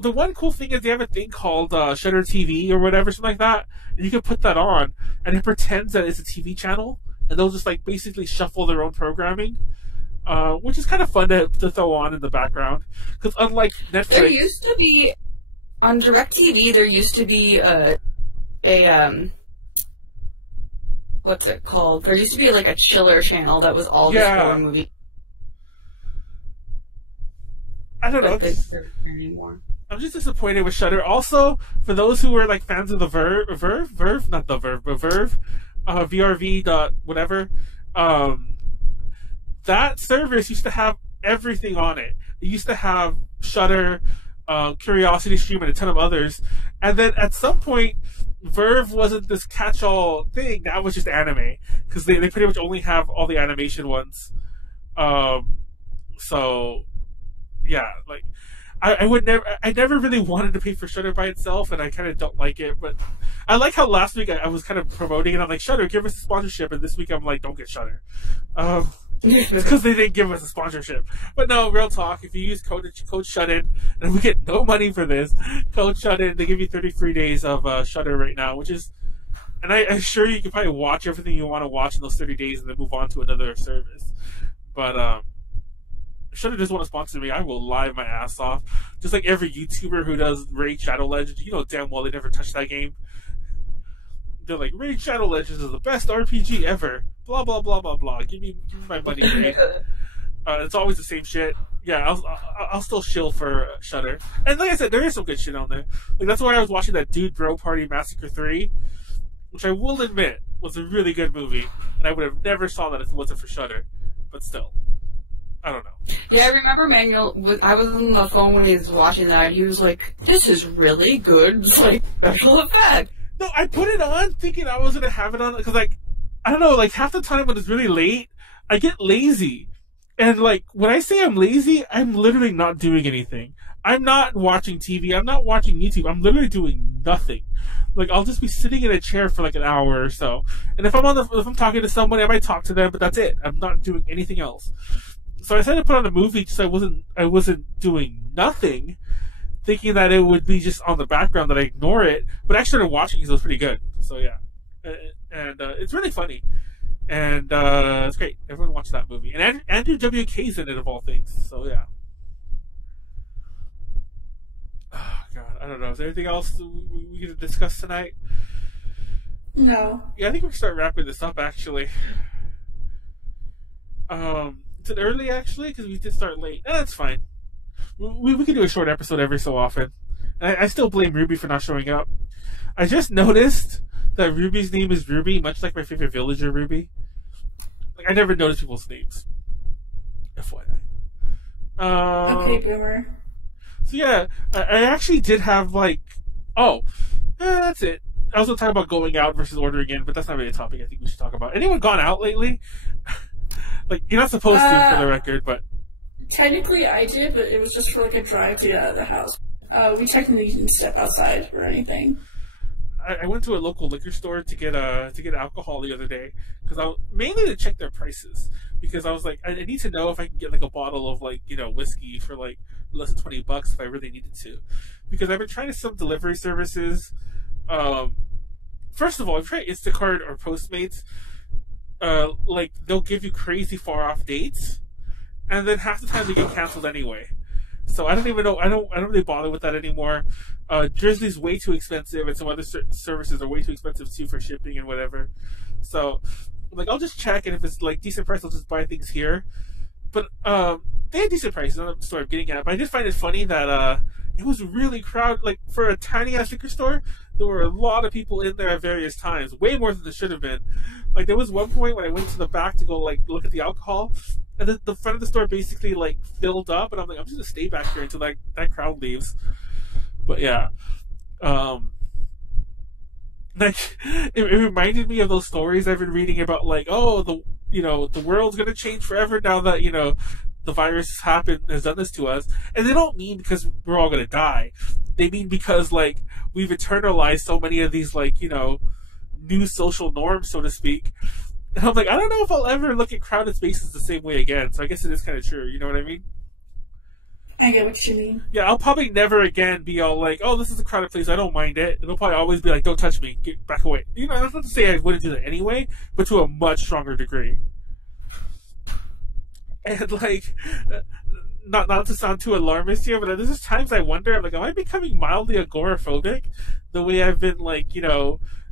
the one cool thing is they have a thing called Shudder TV or whatever, something like that, and you can put that on, and it pretends that it's a TV channel, and they'll just like basically shuffle their own programming. Which is kind of fun to throw on in the background. Because unlike Netflix... There used to be... On DirecTV, there used to be what's it called? There used to be like a chiller channel that was all this horror movie. I don't know. Anymore. I'm just disappointed with Shudder. Also, for those who are like fans of the Verve, not the Verve, but Verve, VRV. Whatever. That service used to have everything on it. It used to have Shudder, Curiosity Stream, and a ton of others. And then at some point, Verve wasn't this catch-all thing. That was just anime, because they pretty much only have all the animation ones. So yeah, like I never really wanted to pay for Shudder by itself, and I kind of don't like it. But I like how last week I was kind of promoting it. I'm like, Shudder, give us a sponsorship, and this week I'm like, don't get Shudder. It's because they didn't give us a sponsorship. But no, real talk. If you use code SHUTIN, and we get no money for this, code SHUTIN, they give you 30 free days of Shudder right now, which is And I assure you can probably watch everything you want to watch in those 30 days and then move on to another service. But Shudder doesn't want to sponsor me. I will lie my ass off. Just like every YouTuber who does Raid Shadow Legends, you know damn well they never touched that game. They're like, Raid Shadow Legends is the best RPG ever. Blah, blah, blah, blah, blah. Give me my money, Raid. It's always the same shit. Yeah, I'll still shill for Shudder. And like I said, there is some good shit on there. Like, that's why I was watching that Dude Bro Party Massacre 3, which I will admit was a really good movie. And I would have never saw that if it wasn't for Shudder. But still. I don't know. Yeah, I remember Manuel. I was on the phone when he was watching that. And he was like, "This is really good, like special effect." No, I put it on thinking I was gonna have it on because, like, I don't know, like half the time when it's really late, I get lazy, and like when I say I'm lazy, I'm literally not doing anything. I'm not watching TV. I'm not watching YouTube. I'm literally doing nothing. Like I'll just be sitting in a chair for like an hour or so, and if I'm talking to somebody, I might talk to them, but that's it. I'm not doing anything else. So I decided to put on a movie just so I wasn't doing nothing, thinking that it would be just on the background that I ignore it. But I started watching because it was pretty good. So yeah, and it's really funny, and it's great. Everyone watch that movie. And Andrew WK's in it of all things. So yeah. Oh God, I don't know. Is there anything else we can discuss tonight? No. Yeah, I think we can start wrapping this up actually. It's an early actually because we did start late. That's fine. We can do a short episode every so often. I still blame Ruby for not showing up. I just noticed that Ruby's name is Ruby, much like my favorite villager, Ruby. Like I never noticed people's names. FYI. Okay, boomer. So yeah, I actually did have like, that's it. I was going to talk about going out versus ordering in, but that's not really a topic I think we should talk about. Anyone gone out lately? Like, you're not supposed to, for the record, but... Technically, I did, but it was just for, like, a drive to get out of the house. We technically didn't step outside or anything. I went to a local liquor store to get alcohol the other day, because mainly to check their prices, because I was like, I need to know if I can get, like, a bottle of, like, whiskey for, like, less than $20 if I really needed to. Because I've been trying some delivery services. First of all, I've tried Instacart or Postmates. Like they'll give you crazy far off dates, and then half the time they get canceled anyway. So I don't even know. I don't really bother with that anymore. Jersey's way too expensive, and some other services are way too expensive too for shipping and whatever. So like I'll just check, and if it's like decent price, I'll just buy things here. But they had decent prices. That's the store I'm getting at. But I did find it funny that it was really crowded. Like for a tiny ass liquor store, there were a lot of people in there at various times, way more than there should have been. Like there was one point when I went to the back to go like look at the alcohol, and the front of the store basically like filled up, and I'm like, I'm just gonna stay back here until that crowd leaves. But yeah, like it reminded me of those stories I've been reading about, like, oh, the world's gonna change forever now that the virus has done this to us. And they don't mean because we're all gonna die. They mean because like we've internalized so many of these like new social norms, so to speak. And I'm like, I don't know if I'll ever look at crowded spaces the same way again. So I guess it is kind of true. You know what I mean? I get what you mean. Yeah, I'll probably never again be all like, oh, this is a crowded place, I don't mind it. It'll probably always be like, don't touch me, get back away. That's not to say I wouldn't do that anyway, but to a much stronger degree. And like, not to sound too alarmist here, but there's just times I wonder, I'm like, am I becoming mildly agoraphobic? The way I've been like,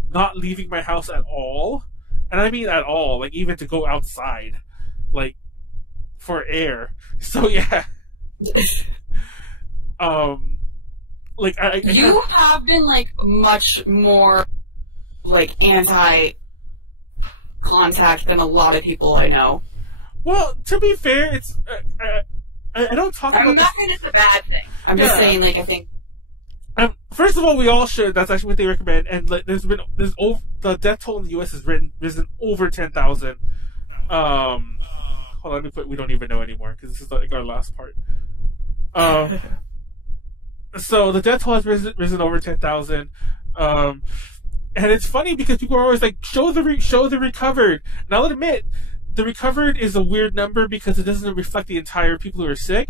not leaving my house at all. And I mean at all, like even to go outside, like for air. So yeah. Like you have been like much more like anti-contact than a lot of people I know. Well, to be fair, it's I don't talk about. I'm not saying it's a bad thing. I'm just saying, like, I think. First of all, we all should. That's actually what they recommend. And like, the death toll in the U.S. has risen over 10,000. Hold on, let me put. We don't even know anymore because this is like our last part. So the death toll has risen over 10,000. And it's funny because people are always like, show the recovered. And I'll admit, the recovered is a weird number because it doesn't reflect the entire people who are sick.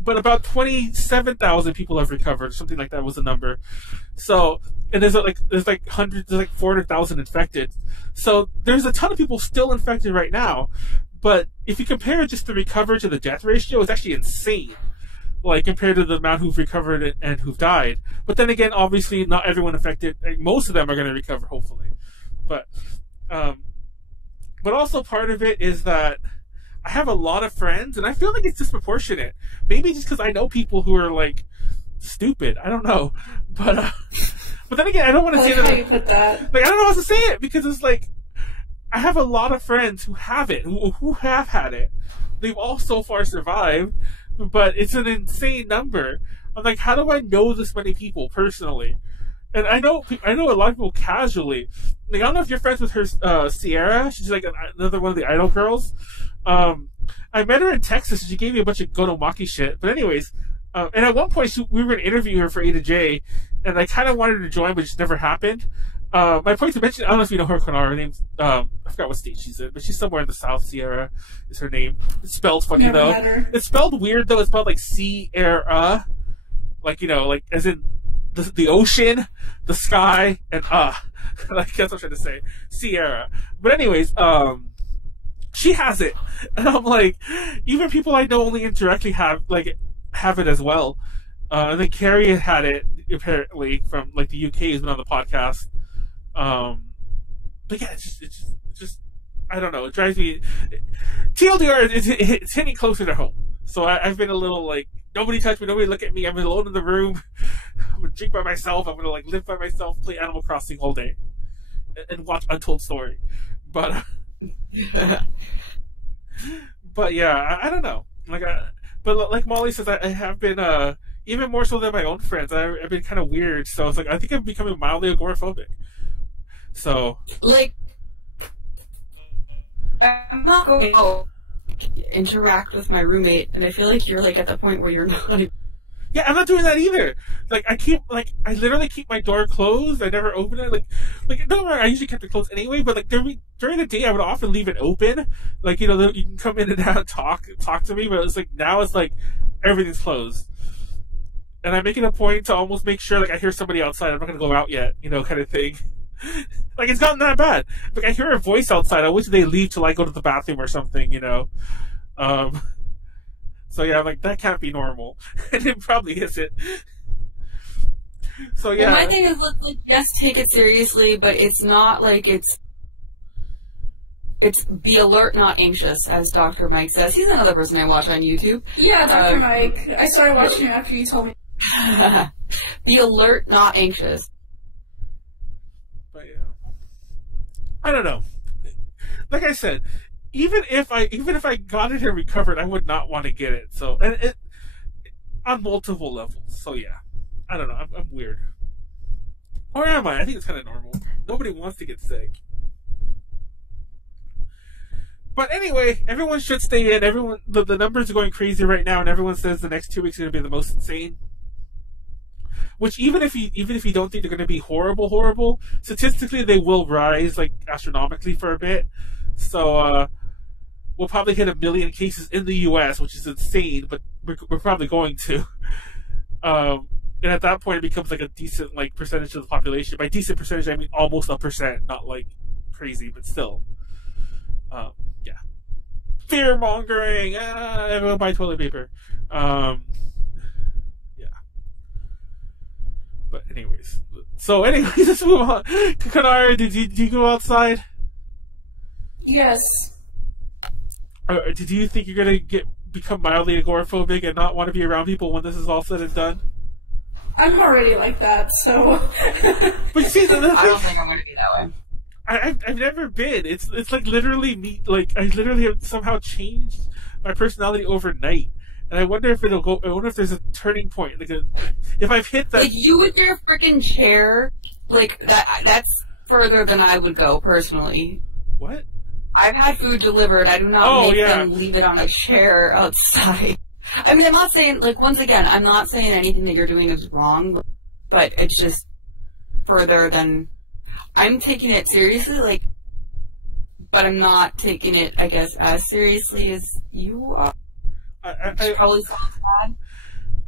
But about 27,000 people have recovered. Something like that was the number. So and there's like hundreds, there's like 400,000 infected. So there's a ton of people still infected right now. But if you compare just the recovery to the death ratio, it's actually insane. Like, compared to the amount who've recovered and who've died. But then again, obviously, not everyone affected. Like, most of them are going to recover, hopefully. But also part of it is that I have a lot of friends, and I feel like it's disproportionate. Maybe just because I know people who are, like, stupid. I don't know. But then again, I don't want to say that. How you put that. Like, I don't know how to say it, because it's like, I have a lot of friends who have it, who have had it. They've all so far survived. But it's an insane number. I'm like, how do I know this many people personally? And I know a lot of people casually. Like, I don't know if you're friends with her, Sierra. She's like another one of the idol girls. I met her in Texas, and she gave me a bunch of Gonomaki shit. But anyways, and at one point we were going to interview her for A to J, and I kind of wanted her to join, but it just never happened. My point to mention, I don't know if you know her, Konaru. Her name's, I forgot what state she's in, but she's somewhere in the South. Sierra is her name. It's spelled funny, Never though. met her. It's spelled weird, though. It's spelled like Sierra. Like, you know, like, as in the ocean, the sky, and like, that's what I'm trying to say. Sierra. But anyways, she has it. And I'm like, even people I know only indirectly have it as well. And then Carrie had it, apparently, from, like, the UK, who's been on the podcast. But yeah, it's just, I don't know, it drives me, TLDR, it's hitting closer to home. So I've been a little, like, nobody touch me, nobody look at me, I'm alone in the room, I'm gonna drink by myself, I'm gonna, like, live by myself, play Animal Crossing all day, and watch Untold Story. But, but yeah, I don't know. But like Molly says, I have been, even more so than my own friends, I've been kind of weird, so it's like, I think I'm becoming mildly agoraphobic. So, like, I'm not going to interact with my roommate, and I feel like you're, like, at the point where you're not. Yeah, I'm not doing that either. Like, I literally keep my door closed. I never open it. Like, no, I usually kept it closed anyway, but, like, during the day, I would often leave it open. Like, you know, you can come in and out, talk to me, but it's like, now it's like, everything's closed. And I'm making a point to almost make sure, like, I hear somebody outside. I'm not going to go out yet, you know, kind of thing. Like, it's gotten that bad. Like, I hear a voice outside. I wish they leave till I go to the bathroom or something, you know. So yeah, I'm like, that can't be normal. And it probably isn't. So yeah. Well, my thing is, like, yes, take it seriously, but it's not like it's be alert, not anxious, as Dr. Mike says. He's another person I watch on YouTube. Yeah, Dr. Mike. I started watching him after you told me. Be alert, not anxious. But yeah, I don't know. Like I said, even if I got it and recovered, I would not want to get it. So, and it on multiple levels. So yeah, I don't know. I'm weird. Or am I? I think it's kind of normal. Nobody wants to get sick. But anyway, everyone should stay in. Everyone, the numbers are going crazy right now, and everyone says the next 2 weeks are going to be the most insane. Which even if you don't think they're going to be horrible, statistically they will rise, like, astronomically for a bit. So we'll probably hit 1 million cases in the U.S., which is insane, but we're probably going to. And at that point, it becomes like a decent, like, percentage of the population. By decent percentage, I mean almost 1%, not like crazy, but still. Yeah. Fear mongering. Everyone buy toilet paper. Yeah. But anyways, let's move on. Konaru, did you go outside? Yes. Did you think you're gonna become mildly agoraphobic and not want to be around people when this is all said and done? I'm already like that, so. But see, I don't think I'm going to be that way. I've never been. It's like literally me. Like, I literally have somehow changed my personality overnight, and I wonder if it'll go. I wonder if there's a turning point. Like, if I've hit that. Like, you with your freaking chair, like that's further than I would go personally. What? I've had food delivered. I do not make them leave it on a chair outside. I mean, I'm not saying, like, once again, I'm not saying anything that you're doing is wrong, but it's just further than... I'm taking it seriously, like, but I'm not taking it, I guess, as seriously as you are. Which probably sounds bad.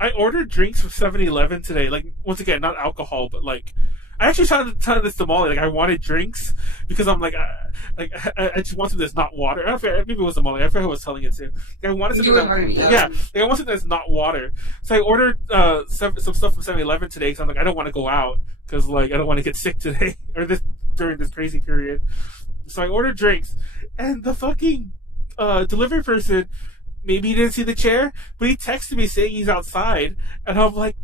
I ordered drinks from 7-Eleven today. Like, once again, not alcohol, but, like, I actually tried this to Molly. Like, I wanted drinks because I'm like, I just want something that's not water. I don't know if maybe it was the Molly. I forgot who I was telling it to. Like, I wanted something like, I want something that's not water. So I ordered some stuff from 7-Eleven today because I'm like, I don't want to go out because like I don't want to get sick today or during this crazy period. So I ordered drinks, and the fucking delivery person, maybe he didn't see the chair, but he texted me saying he's outside, and I'm like,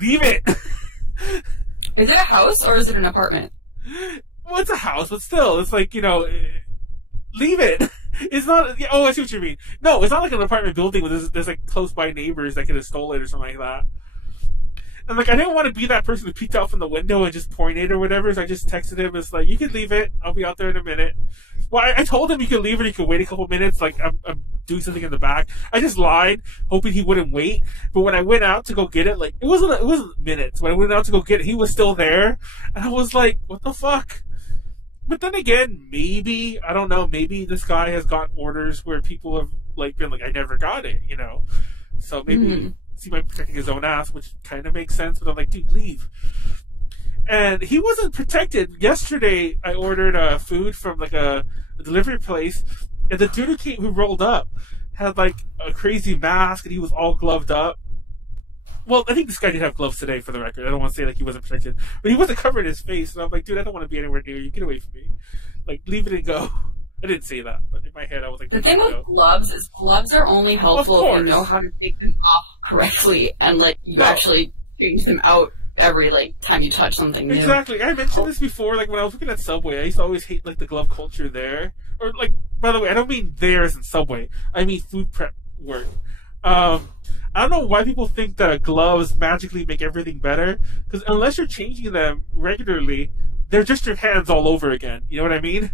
leave it. Is it a house or is it an apartment? Well, it's a house, but still, it's like, leave it. It's not. Oh, I see what you mean. No, it's not like an apartment building where there's like close by neighbors that could have stole it or something like that. And like, I didn't want to be that person who peeked out from the window and just pointed or whatever, so I just texted him. It's like, you can leave it. I'll be out there in a minute. Well, I told him you could leave it. He could wait a couple minutes. Like, I'm doing something in the back. I just lied, hoping he wouldn't wait. But when I went out to go get it, like, it wasn't minutes. When I went out to go get it, he was still there, and I was like, what the fuck? But then again, maybe, I don't know, maybe this guy has gotten orders where people have like been like, I never got it, So maybe he might be protecting his own ass, which kind of makes sense. But I'm like, dude, leave. And he wasn't protected. Yesterday, I ordered food from like a delivery place, and the dude who rolled up had like a crazy mask, and he was all gloved up. Well, I think this guy did have gloves today, for the record. I don't want to say like he wasn't protected, but he wasn't covering his face. And I'm like, dude, I don't want to be anywhere near you. Get away from me. Like, leave it and go. I didn't say that, but in my head, I was like, the thing with gloves is gloves are only helpful if you know how to take them off correctly, and like you actually change them out every like time you touch something new. Exactly. I mentioned this before. Like when I was looking at Subway, I used to always hate like the glove culture there. Or like, by the way, I don't mean there as in Subway. I mean food prep work. I don't know why people think that gloves magically make everything better. Because unless you're changing them regularly, they're just your hands all over again. You know what I mean?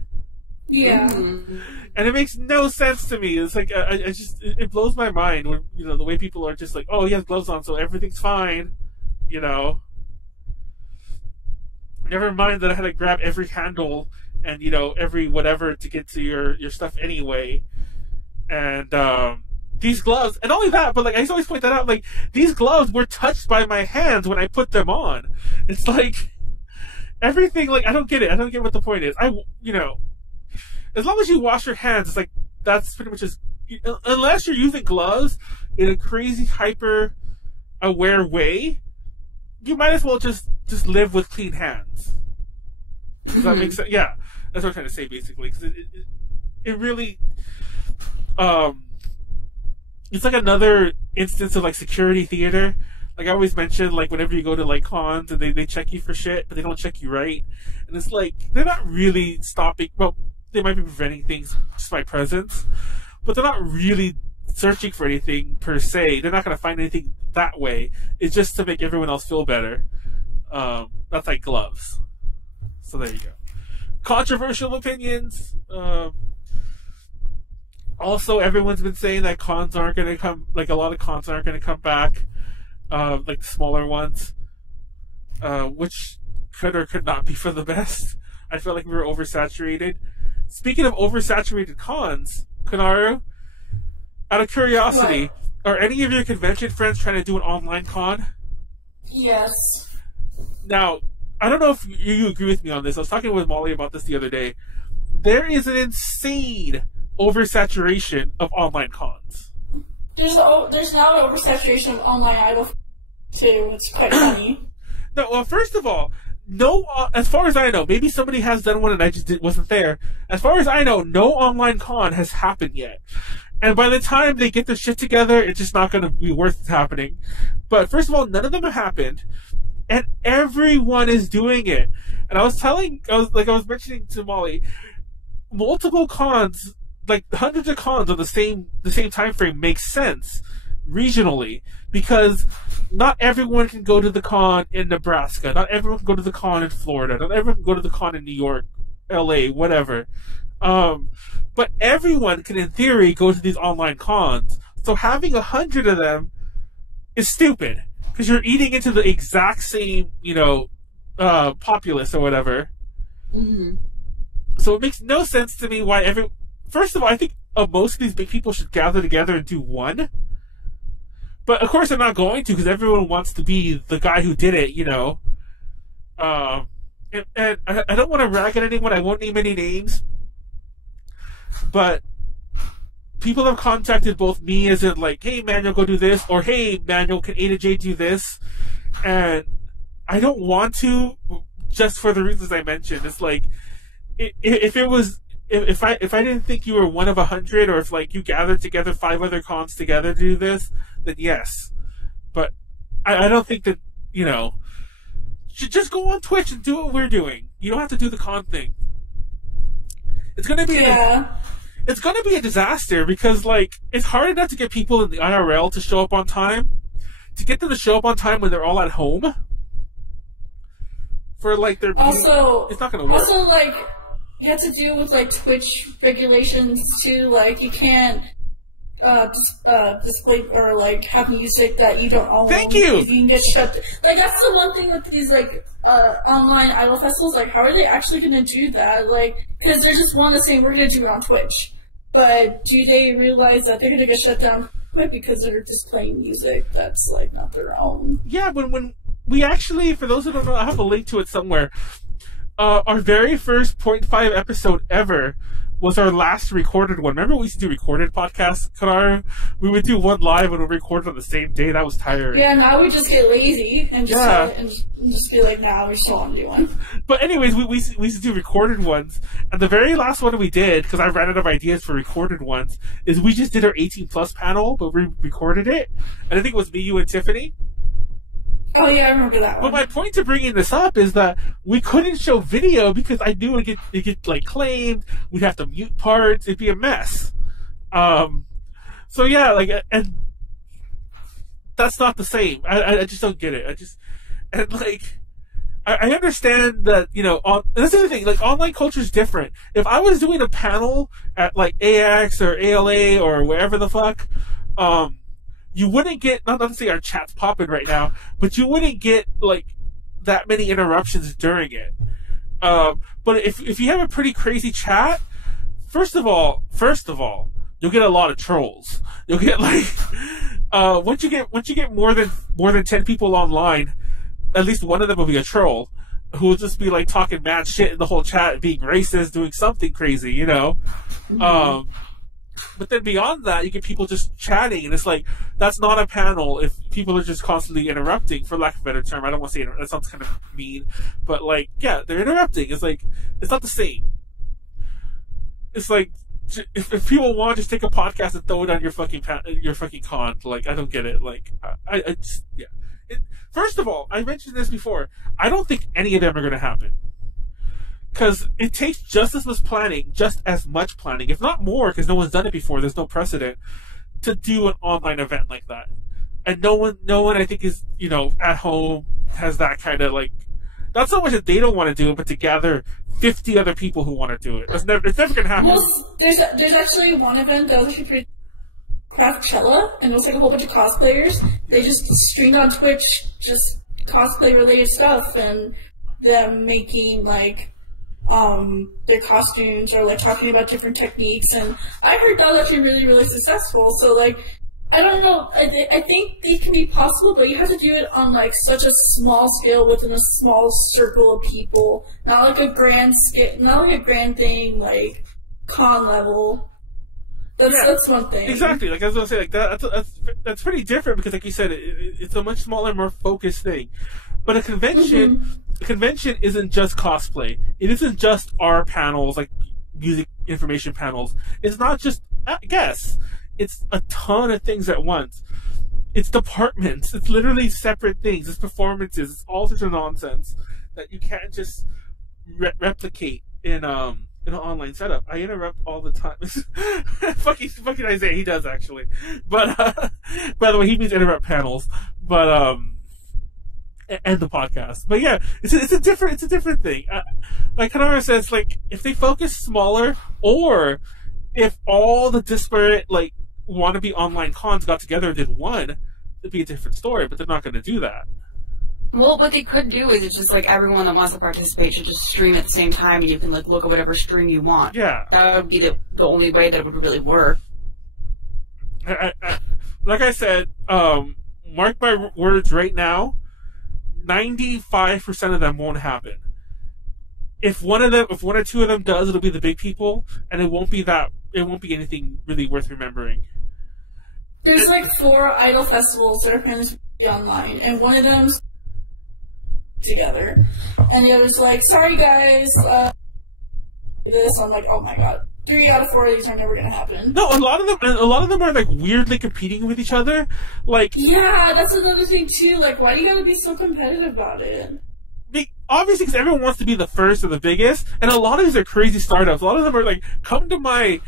Yeah. And it makes no sense to me. It's like, it blows my mind when, the way people are just like, oh, he has gloves on, so everything's fine. Never mind that I had to grab every handle and, every whatever to get to your stuff anyway. And, these gloves, and not only that, but like, I used to always point that out, like, these gloves were touched by my hands when I put them on. It's like, everything, like, I don't get it. I don't get what the point is. As long as you wash your hands, it's like, that's pretty much just, unless you're using gloves in a crazy, hyper-aware way, you might as well just live with clean hands. Does that make sense? Yeah, that's what I'm trying to say, basically. Because it really, it's like another instance of, like, security theater. Like, I always mention, like, whenever you go to, like, cons and they check you for shit, but they don't check you right. And it's like, they're not really stopping, well, they might be preventing things just by presence, but they're not really searching for anything per se. They're not going to find anything that way. It's just to make everyone else feel better. That's like gloves. So there you go. Controversial opinions. Also, everyone's been saying that cons aren't going to come, like a lot of cons aren't going to come back, like the smaller ones, which could or could not be for the best. I felt like we were oversaturated. Speaking of oversaturated cons, Konaru, out of curiosity, are any of your convention friends trying to do an online con? Yes. Now, I don't know if you agree with me on this. I was talking with Molly about this the other day. There is an insane oversaturation of online cons. There's now an oversaturation of online idol too. It's quite funny. No, well, first of all, no. As far as I know, maybe somebody has done one and I just wasn't there. As far as I know, no online con has happened yet. And by the time they get their shit together, it's just not going to be worth happening. But first of all, none of them have happened, and everyone is doing it. And I was mentioning to Molly, multiple cons, like hundreds of cons on the same time frame makes sense regionally, because not everyone can go to the con in Nebraska, not everyone can go to the con in Florida, not everyone can go to the con in New York, LA, whatever. But everyone can, in theory, go to these online cons. So having 100 of them is stupid, because you're eating into the exact same, populace or whatever. Mm-hmm. So it makes no sense to me why First of all, I think most of these big people should gather together and do one. But of course, they're not going to, because everyone wants to be the guy who did it, And I don't want to rag at anyone. I won't name any names, but people have contacted both me as in like, hey, Manuel, go do this, or hey, Manuel, can A to J do this? And I don't want to, just for the reasons I mentioned. It's like, if I didn't think you were one of 100, or if like you gathered together 5 other cons together to do this, then yes. But I don't think that, you know, just go on Twitch and do what we're doing. You don't have to do the con thing. It's gonna be it's gonna be a disaster because like it's hard enough to get people in the IRL to show up on time. To get them to show up on time when they're all at home for like their also it's not gonna work. Also, like you have to deal with like Twitch regulations too. Like you can't display or like have music that you don't own. Thank you. If you can get shut. Like that's the one thing with these like online idol festivals. Like, how are they actually going to do that? Like, because they're just one the same. We're going to do it on Twitch, but do they realize that they're going to get shut down quick because they're displaying music that's like not their own? Yeah, when we actually, for those who don't know, I have a link to it somewhere. Our very first 0.5 episode ever was our last recorded one. Remember we used to do recorded podcasts, Konaru? We would do one live and we'd record on the same day. That was tiring. Yeah, now we just get lazy and just be like, nah, we still want to do one. But anyways, we used to do recorded ones. And the very last one we did, because I ran out of ideas for recorded ones, is we just did our 18 plus panel, but we recorded it. And I think it was me, you, and Tiffany. Oh yeah, I remember that one. But my point to bringing this up is that we couldn't show video because I knew it'd get like claimed. We'd have to mute parts. It'd be a mess. So yeah, like, and that's not the same. I just don't get it. I understand that, you know, that's the other thing, like, online culture is different. If I was doing a panel at, like, AX or ALA or wherever the fuck, you wouldn't get, not to say our chat's popping right now, but you wouldn't get, like, that many interruptions during it. But if you have a pretty crazy chat, first of all, you'll get a lot of trolls. You'll get, like, once you get more than 10 people online, at least one of them will be a troll who will just be like talking mad shit in the whole chat, being racist, doing something crazy, you know. Mm-hmm. But then beyond that, you get people just chatting, and it's like that's not a panel if people are just constantly interrupting, for lack of a better term. I don't want to say that sounds kind of mean, but like, yeah, they're interrupting. It's like it's not the same. It's like if people want, just take a podcast and throw it on your fucking con. Like, I don't get it. Like, I just, yeah. First of all, I mentioned this before. I don't think any of them are going to happen. Because it takes just as much planning, if not more, because no one's done it before, there's no precedent, to do an online event like that. And no one I think is, you know, at home has that kind of, like, not so much that they don't want to do it, but to gather 50 other people who want to do it. It's never going to happen. Well, there's actually one event that was actually pretty Craftchella, and it was like a whole bunch of cosplayers. They just streamed on Twitch just cosplay related stuff, and them making like their costumes or like talking about different techniques. And I heard that was actually really, really successful. So like, I don't know. I think they can be possible, but you have to do it on like such a small scale within a small circle of people, not like a grand scale, not like a grand thing like con level. That's one thing. Exactly. Like I was gonna say, like that's pretty different because, like you said, it's a much smaller, more focused thing. But a convention isn't just cosplay. It isn't just our panels, like music information panels. It's not just guests. It's a ton of things at once. It's departments. It's literally separate things. It's performances. It's all sorts of nonsense that you can't just replicate in an online setup. I interrupt all the time. fucking Isaiah, he does actually. But by the way, he means interrupt panels. But and the podcast. But yeah, it's a different thing. Like Konaru says, like if they focus smaller, or if all the disparate like wannabe online cons got together and did one, it'd be a different story. But they're not going to do that. Well, what they could do is it's just like everyone that wants to participate should just stream at the same time, and you can like look at whatever stream you want. Yeah, that would be the only way that it would really work. Like I said, mark my words right now. 95% of them won't happen. If one or two of them does, it'll be the big people, and it won't be anything really worth remembering. There's like 4 idol festivals that are planning to be online, and one of them's together, and the other's like, sorry guys, this. I'm like, oh my god, 3 out of 4 of these are never gonna happen. No, a lot of them are like weirdly competing with each other. Like, yeah, that's another thing too. Like, why do you gotta be so competitive about it? Obviously, because everyone wants to be the first or the biggest, and a lot of these are crazy startups. A lot of them are like, come to my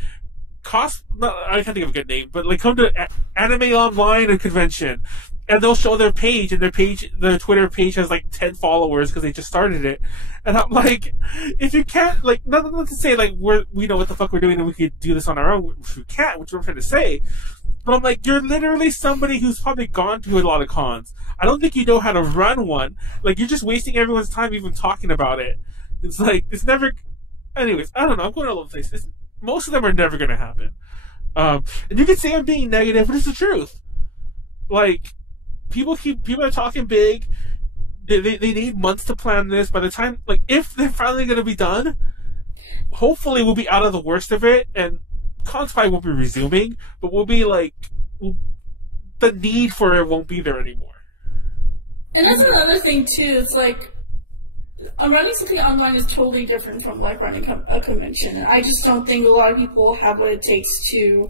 I can't think of a good name, but like, come to Anime Online and convention. And they'll show their page, and their Twitter page has like 10 followers because they just started it. And I'm like, if you can't, like, nothing to say, like, we know what the fuck we're doing and we could do this on our own, which we can't, which I'm trying to say. But I'm like, you're literally somebody who's probably gone to a lot of cons. I don't think you know how to run one. Like, you're just wasting everyone's time even talking about it. It's like, it's never, anyways, I don't know, I'm going all over the place. Most of them are never going to happen. And you can say I'm being negative, but it's the truth. Like, people are talking big. They need months to plan this. By the time, like, if they're finally going to be done, hopefully we'll be out of the worst of it, and cons probably won't be resuming, but we'll be like, the need for it won't be there anymore. And that's another thing too. It's like, running something online is totally different from like running a convention, and I just don't think a lot of people have what it takes to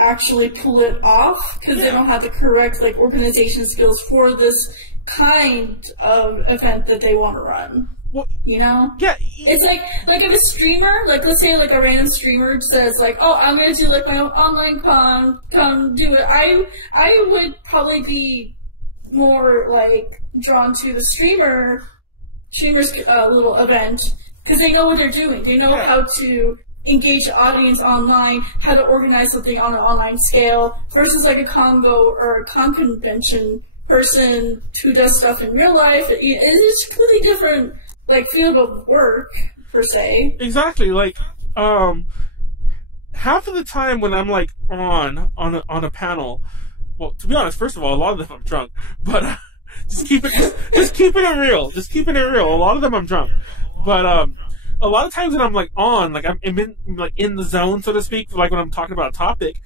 actually pull it off, because they don't have the correct like organization skills for this kind of event that they want to run. Well, you know? Yeah. It's like if a streamer, like let's say like a random streamer says like, oh, I'm gonna do like my own online con, come do it. I would probably be more like drawn to the streamer's little event, because they know what they're doing. They know how to engage the audience online, how to organize something on an online scale, versus like a Congo or a con convention person who does stuff in real life. It's completely different, like, field of work, per se. Exactly. Like, half of the time when I'm like on a panel, well, to be honest, first of all, a lot of them I'm drunk, but just keeping it real. Just keeping it real. A lot of them I'm drunk, but a lot of times when I'm like on, like I'm in the zone, so to speak, like when I'm talking about a topic,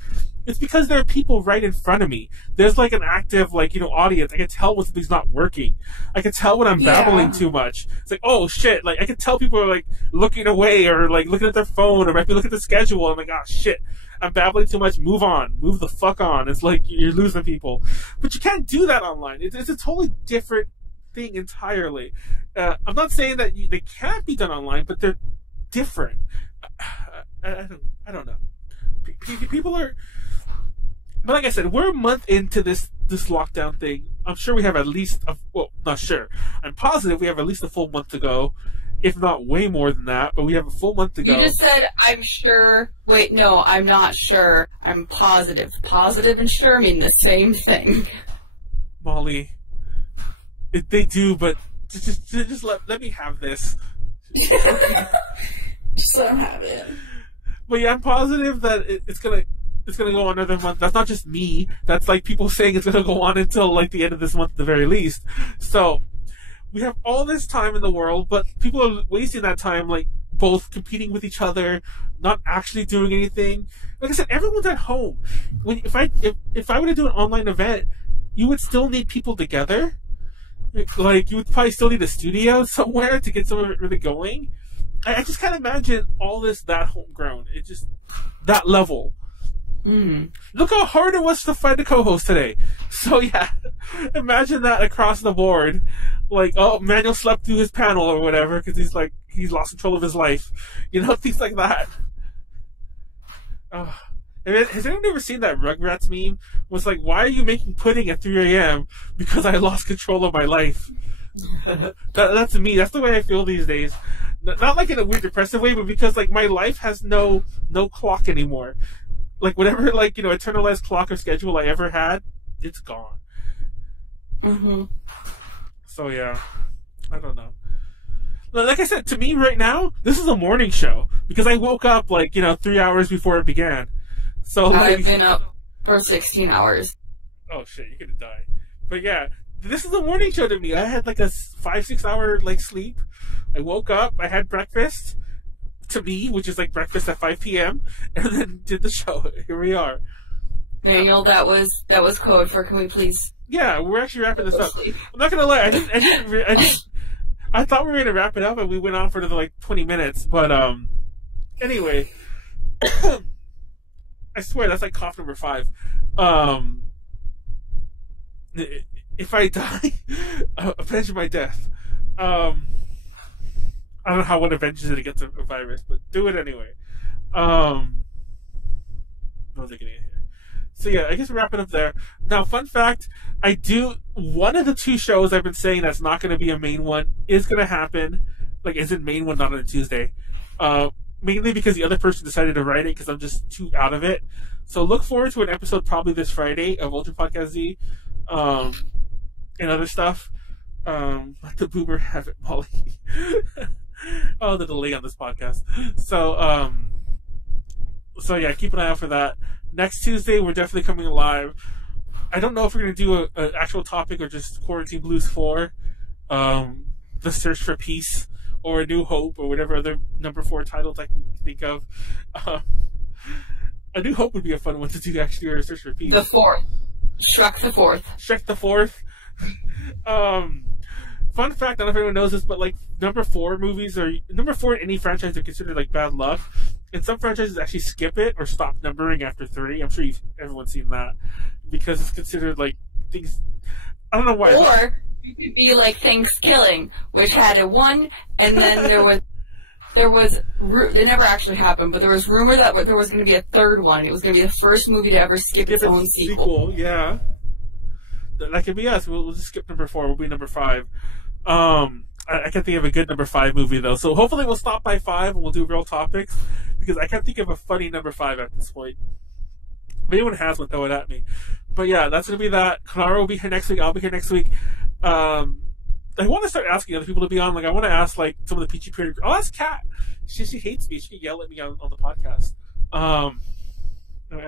it's because there are people right in front of me. There's like an active, like, you know, audience. I can tell when something's not working. I can tell when I'm babbling too much. It's like, oh shit, like I can tell people are like looking away or like looking at their phone or might be looking at the schedule. I'm like, oh shit, I'm babbling too much. Move on. Move the fuck on. It's like you're losing people. But you can't do that online. It's a totally different thing entirely. I'm not saying that they can't be done online, but they're different. I don't know. People are... But like I said, we're a month into this lockdown thing. I'm sure we have at least not sure. I'm positive we have at least a full month to go, if not way more than that. But we have a full month to go. You just said, I'm sure. Wait, no, I'm not sure. I'm positive. Positive and sure mean the same thing. Molly, they do, but just let me have this. Just let them have it. But yeah, I'm positive that it's gonna go on another month. That's not just me. That's like people saying it's gonna go on until like the end of this month at the very least. So we have all this time in the world, but people are wasting that time like both competing with each other, not actually doing anything. Like I said, everyone's at home. If I were to do an online event, you would still need people together. Like you would probably still need a studio somewhere to get some of it really going. I just can't imagine all this that homegrown. It's just that level. Look how hard it was to find a co-host today. So yeah, imagine that across the board. Like, oh, Manuel slept through his panel or whatever because he's lost control of his life. You know, things like that. Has anyone ever seen that Rugrats meme? It was like, why are you making pudding at 3 a.m.? Because I lost control of my life. That's me. That's the way I feel these days. Not like in a weird depressive way, but because like my life has no clock anymore. Like whatever, like, you know, eternalized clock or schedule I ever had, it's gone. So yeah, I don't know. Like I said, to me right now, this is a morning show because I woke up like, you know, 3 hours before it began. So like, I've been up for 16 hours. Oh shit, you're gonna die. But yeah, this is a morning show to me. I had like a 5-6 hour like sleep. I woke up, I had breakfast, to me, which is like breakfast at 5 p.m., and then did the show. Here we are. Manuel, that was code for can we please? Yeah, we're actually wrapping this up. I'm not gonna lie, I thought we were gonna wrap it up, and we went on for another like 20 minutes. But anyway, I swear that's like cough number 5. If I die, avenge my death. I don't know how one avenges it against a virus, but do it anyway. What was I getting at here? So yeah, I guess we're wrapping up there. Now, fun fact, one of the 2 shows I've been saying that's not going to be a main one is going to happen. Like, isn't main one not on a Tuesday? Mainly because the other person decided to write it because I'm just too out of it. So look forward to an episode probably this Friday of Ultra Podcast Z, and other stuff. Let the boomer have it, Molly. Oh, the delay on this podcast. So yeah, keep an eye out for that. Next Tuesday, we're definitely coming live. I don't know if we're going to do an actual topic or just Quarantine Blues 4, The Search for Peace, or A New Hope, or whatever other number 4 titles I can think of. A New Hope would be a fun one to do, actually, or A Search for Peace. The 4th. Shrek the 4th. Shrek the 4th. Fun fact, I don't know if anyone knows this, but like number 4 movies or number 4 in any franchise are considered like bad luck. And some franchises actually skip it or stop numbering after 3. I'm sure everyone's seen that because it's considered like things. I don't know why. Or it could be like Thanksgiving, which had a 1, and then there was it never actually happened, but there was rumor that there was going to be a 3rd one. It was going to be the first movie to ever skip its own sequel. Yeah, that could be us. We'll just skip number 4. We'll be number 5. I can't think of a good number 5 movie though, so hopefully we'll stop by 5 and we'll do real topics because I can't think of a funny number 5 at this point. If anyone has one, throw it at me. But yeah, that's gonna be that. Konaru will be here next week. I'll be here next week. I want to start asking other people to be on. Like, I want to ask like some of the Peachy Period. I'll ask Kat. She hates me. She can yell at me on the podcast. And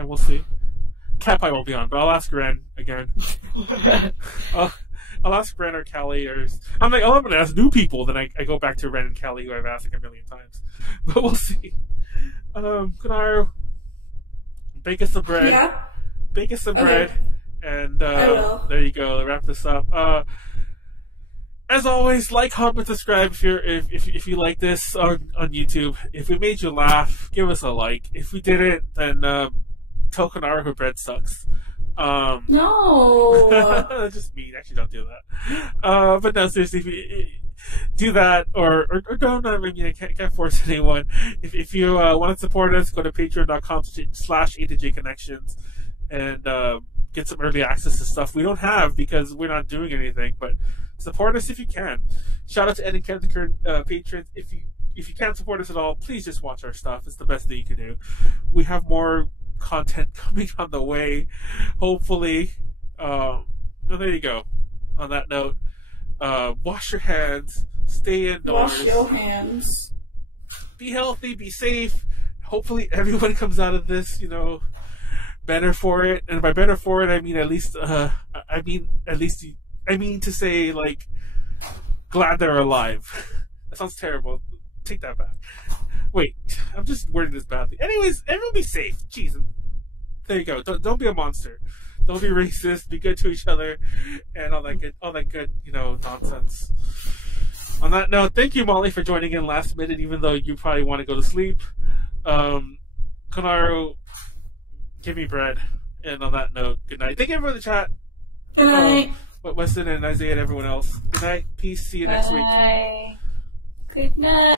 we'll see. Kat probably won't be on, but I'll ask Ren again. I'll ask Ren or Callie, or I'm going to ask new people. Then I go back to Ren and Callie, who I've asked like a million times. But we'll see. Konaru, bake us some bread. Yeah. Bake us some bread, and I will. there you go. Wrap this up. As always, like, comment, subscribe if you like this on YouTube. If we made you laugh, give us a like. If we didn't, then tell Konaru her bread sucks. No. Just mean. Actually, don't do that. But no, seriously, if you do that or don't. I mean, I can't force anyone. If you want to support us, go to patreon.com/A2J-Connections and get some early access to stuff we don't have because we're not doing anything. But support us if you can. Shout out to Ed and Ken, the current patrons. If you can't support us at all, please just watch our stuff. It's the best thing you can do. We have more content coming on the way, hopefully. Well, there you go. On that note, wash your hands, stay indoors. Wash your hands. Be healthy, be safe. Hopefully everyone comes out of this, better for it. And by better for it, I mean at least to say, like, glad they're alive. That sounds terrible. Take that back. Wait, I'm just wording this badly. Anyways, everyone be safe. Jeez. There you go. Don't be a monster. Don't be racist. Be good to each other, and all that good, nonsense. On that note, thank you, Molly, for joining in last minute, even though you probably want to go to sleep. Konaru, give me bread. And on that note, good night. Thank you everyone in the chat. Good night. Weston and Isaiah and everyone else. Good night. Peace. See you next week. Bye. Good night.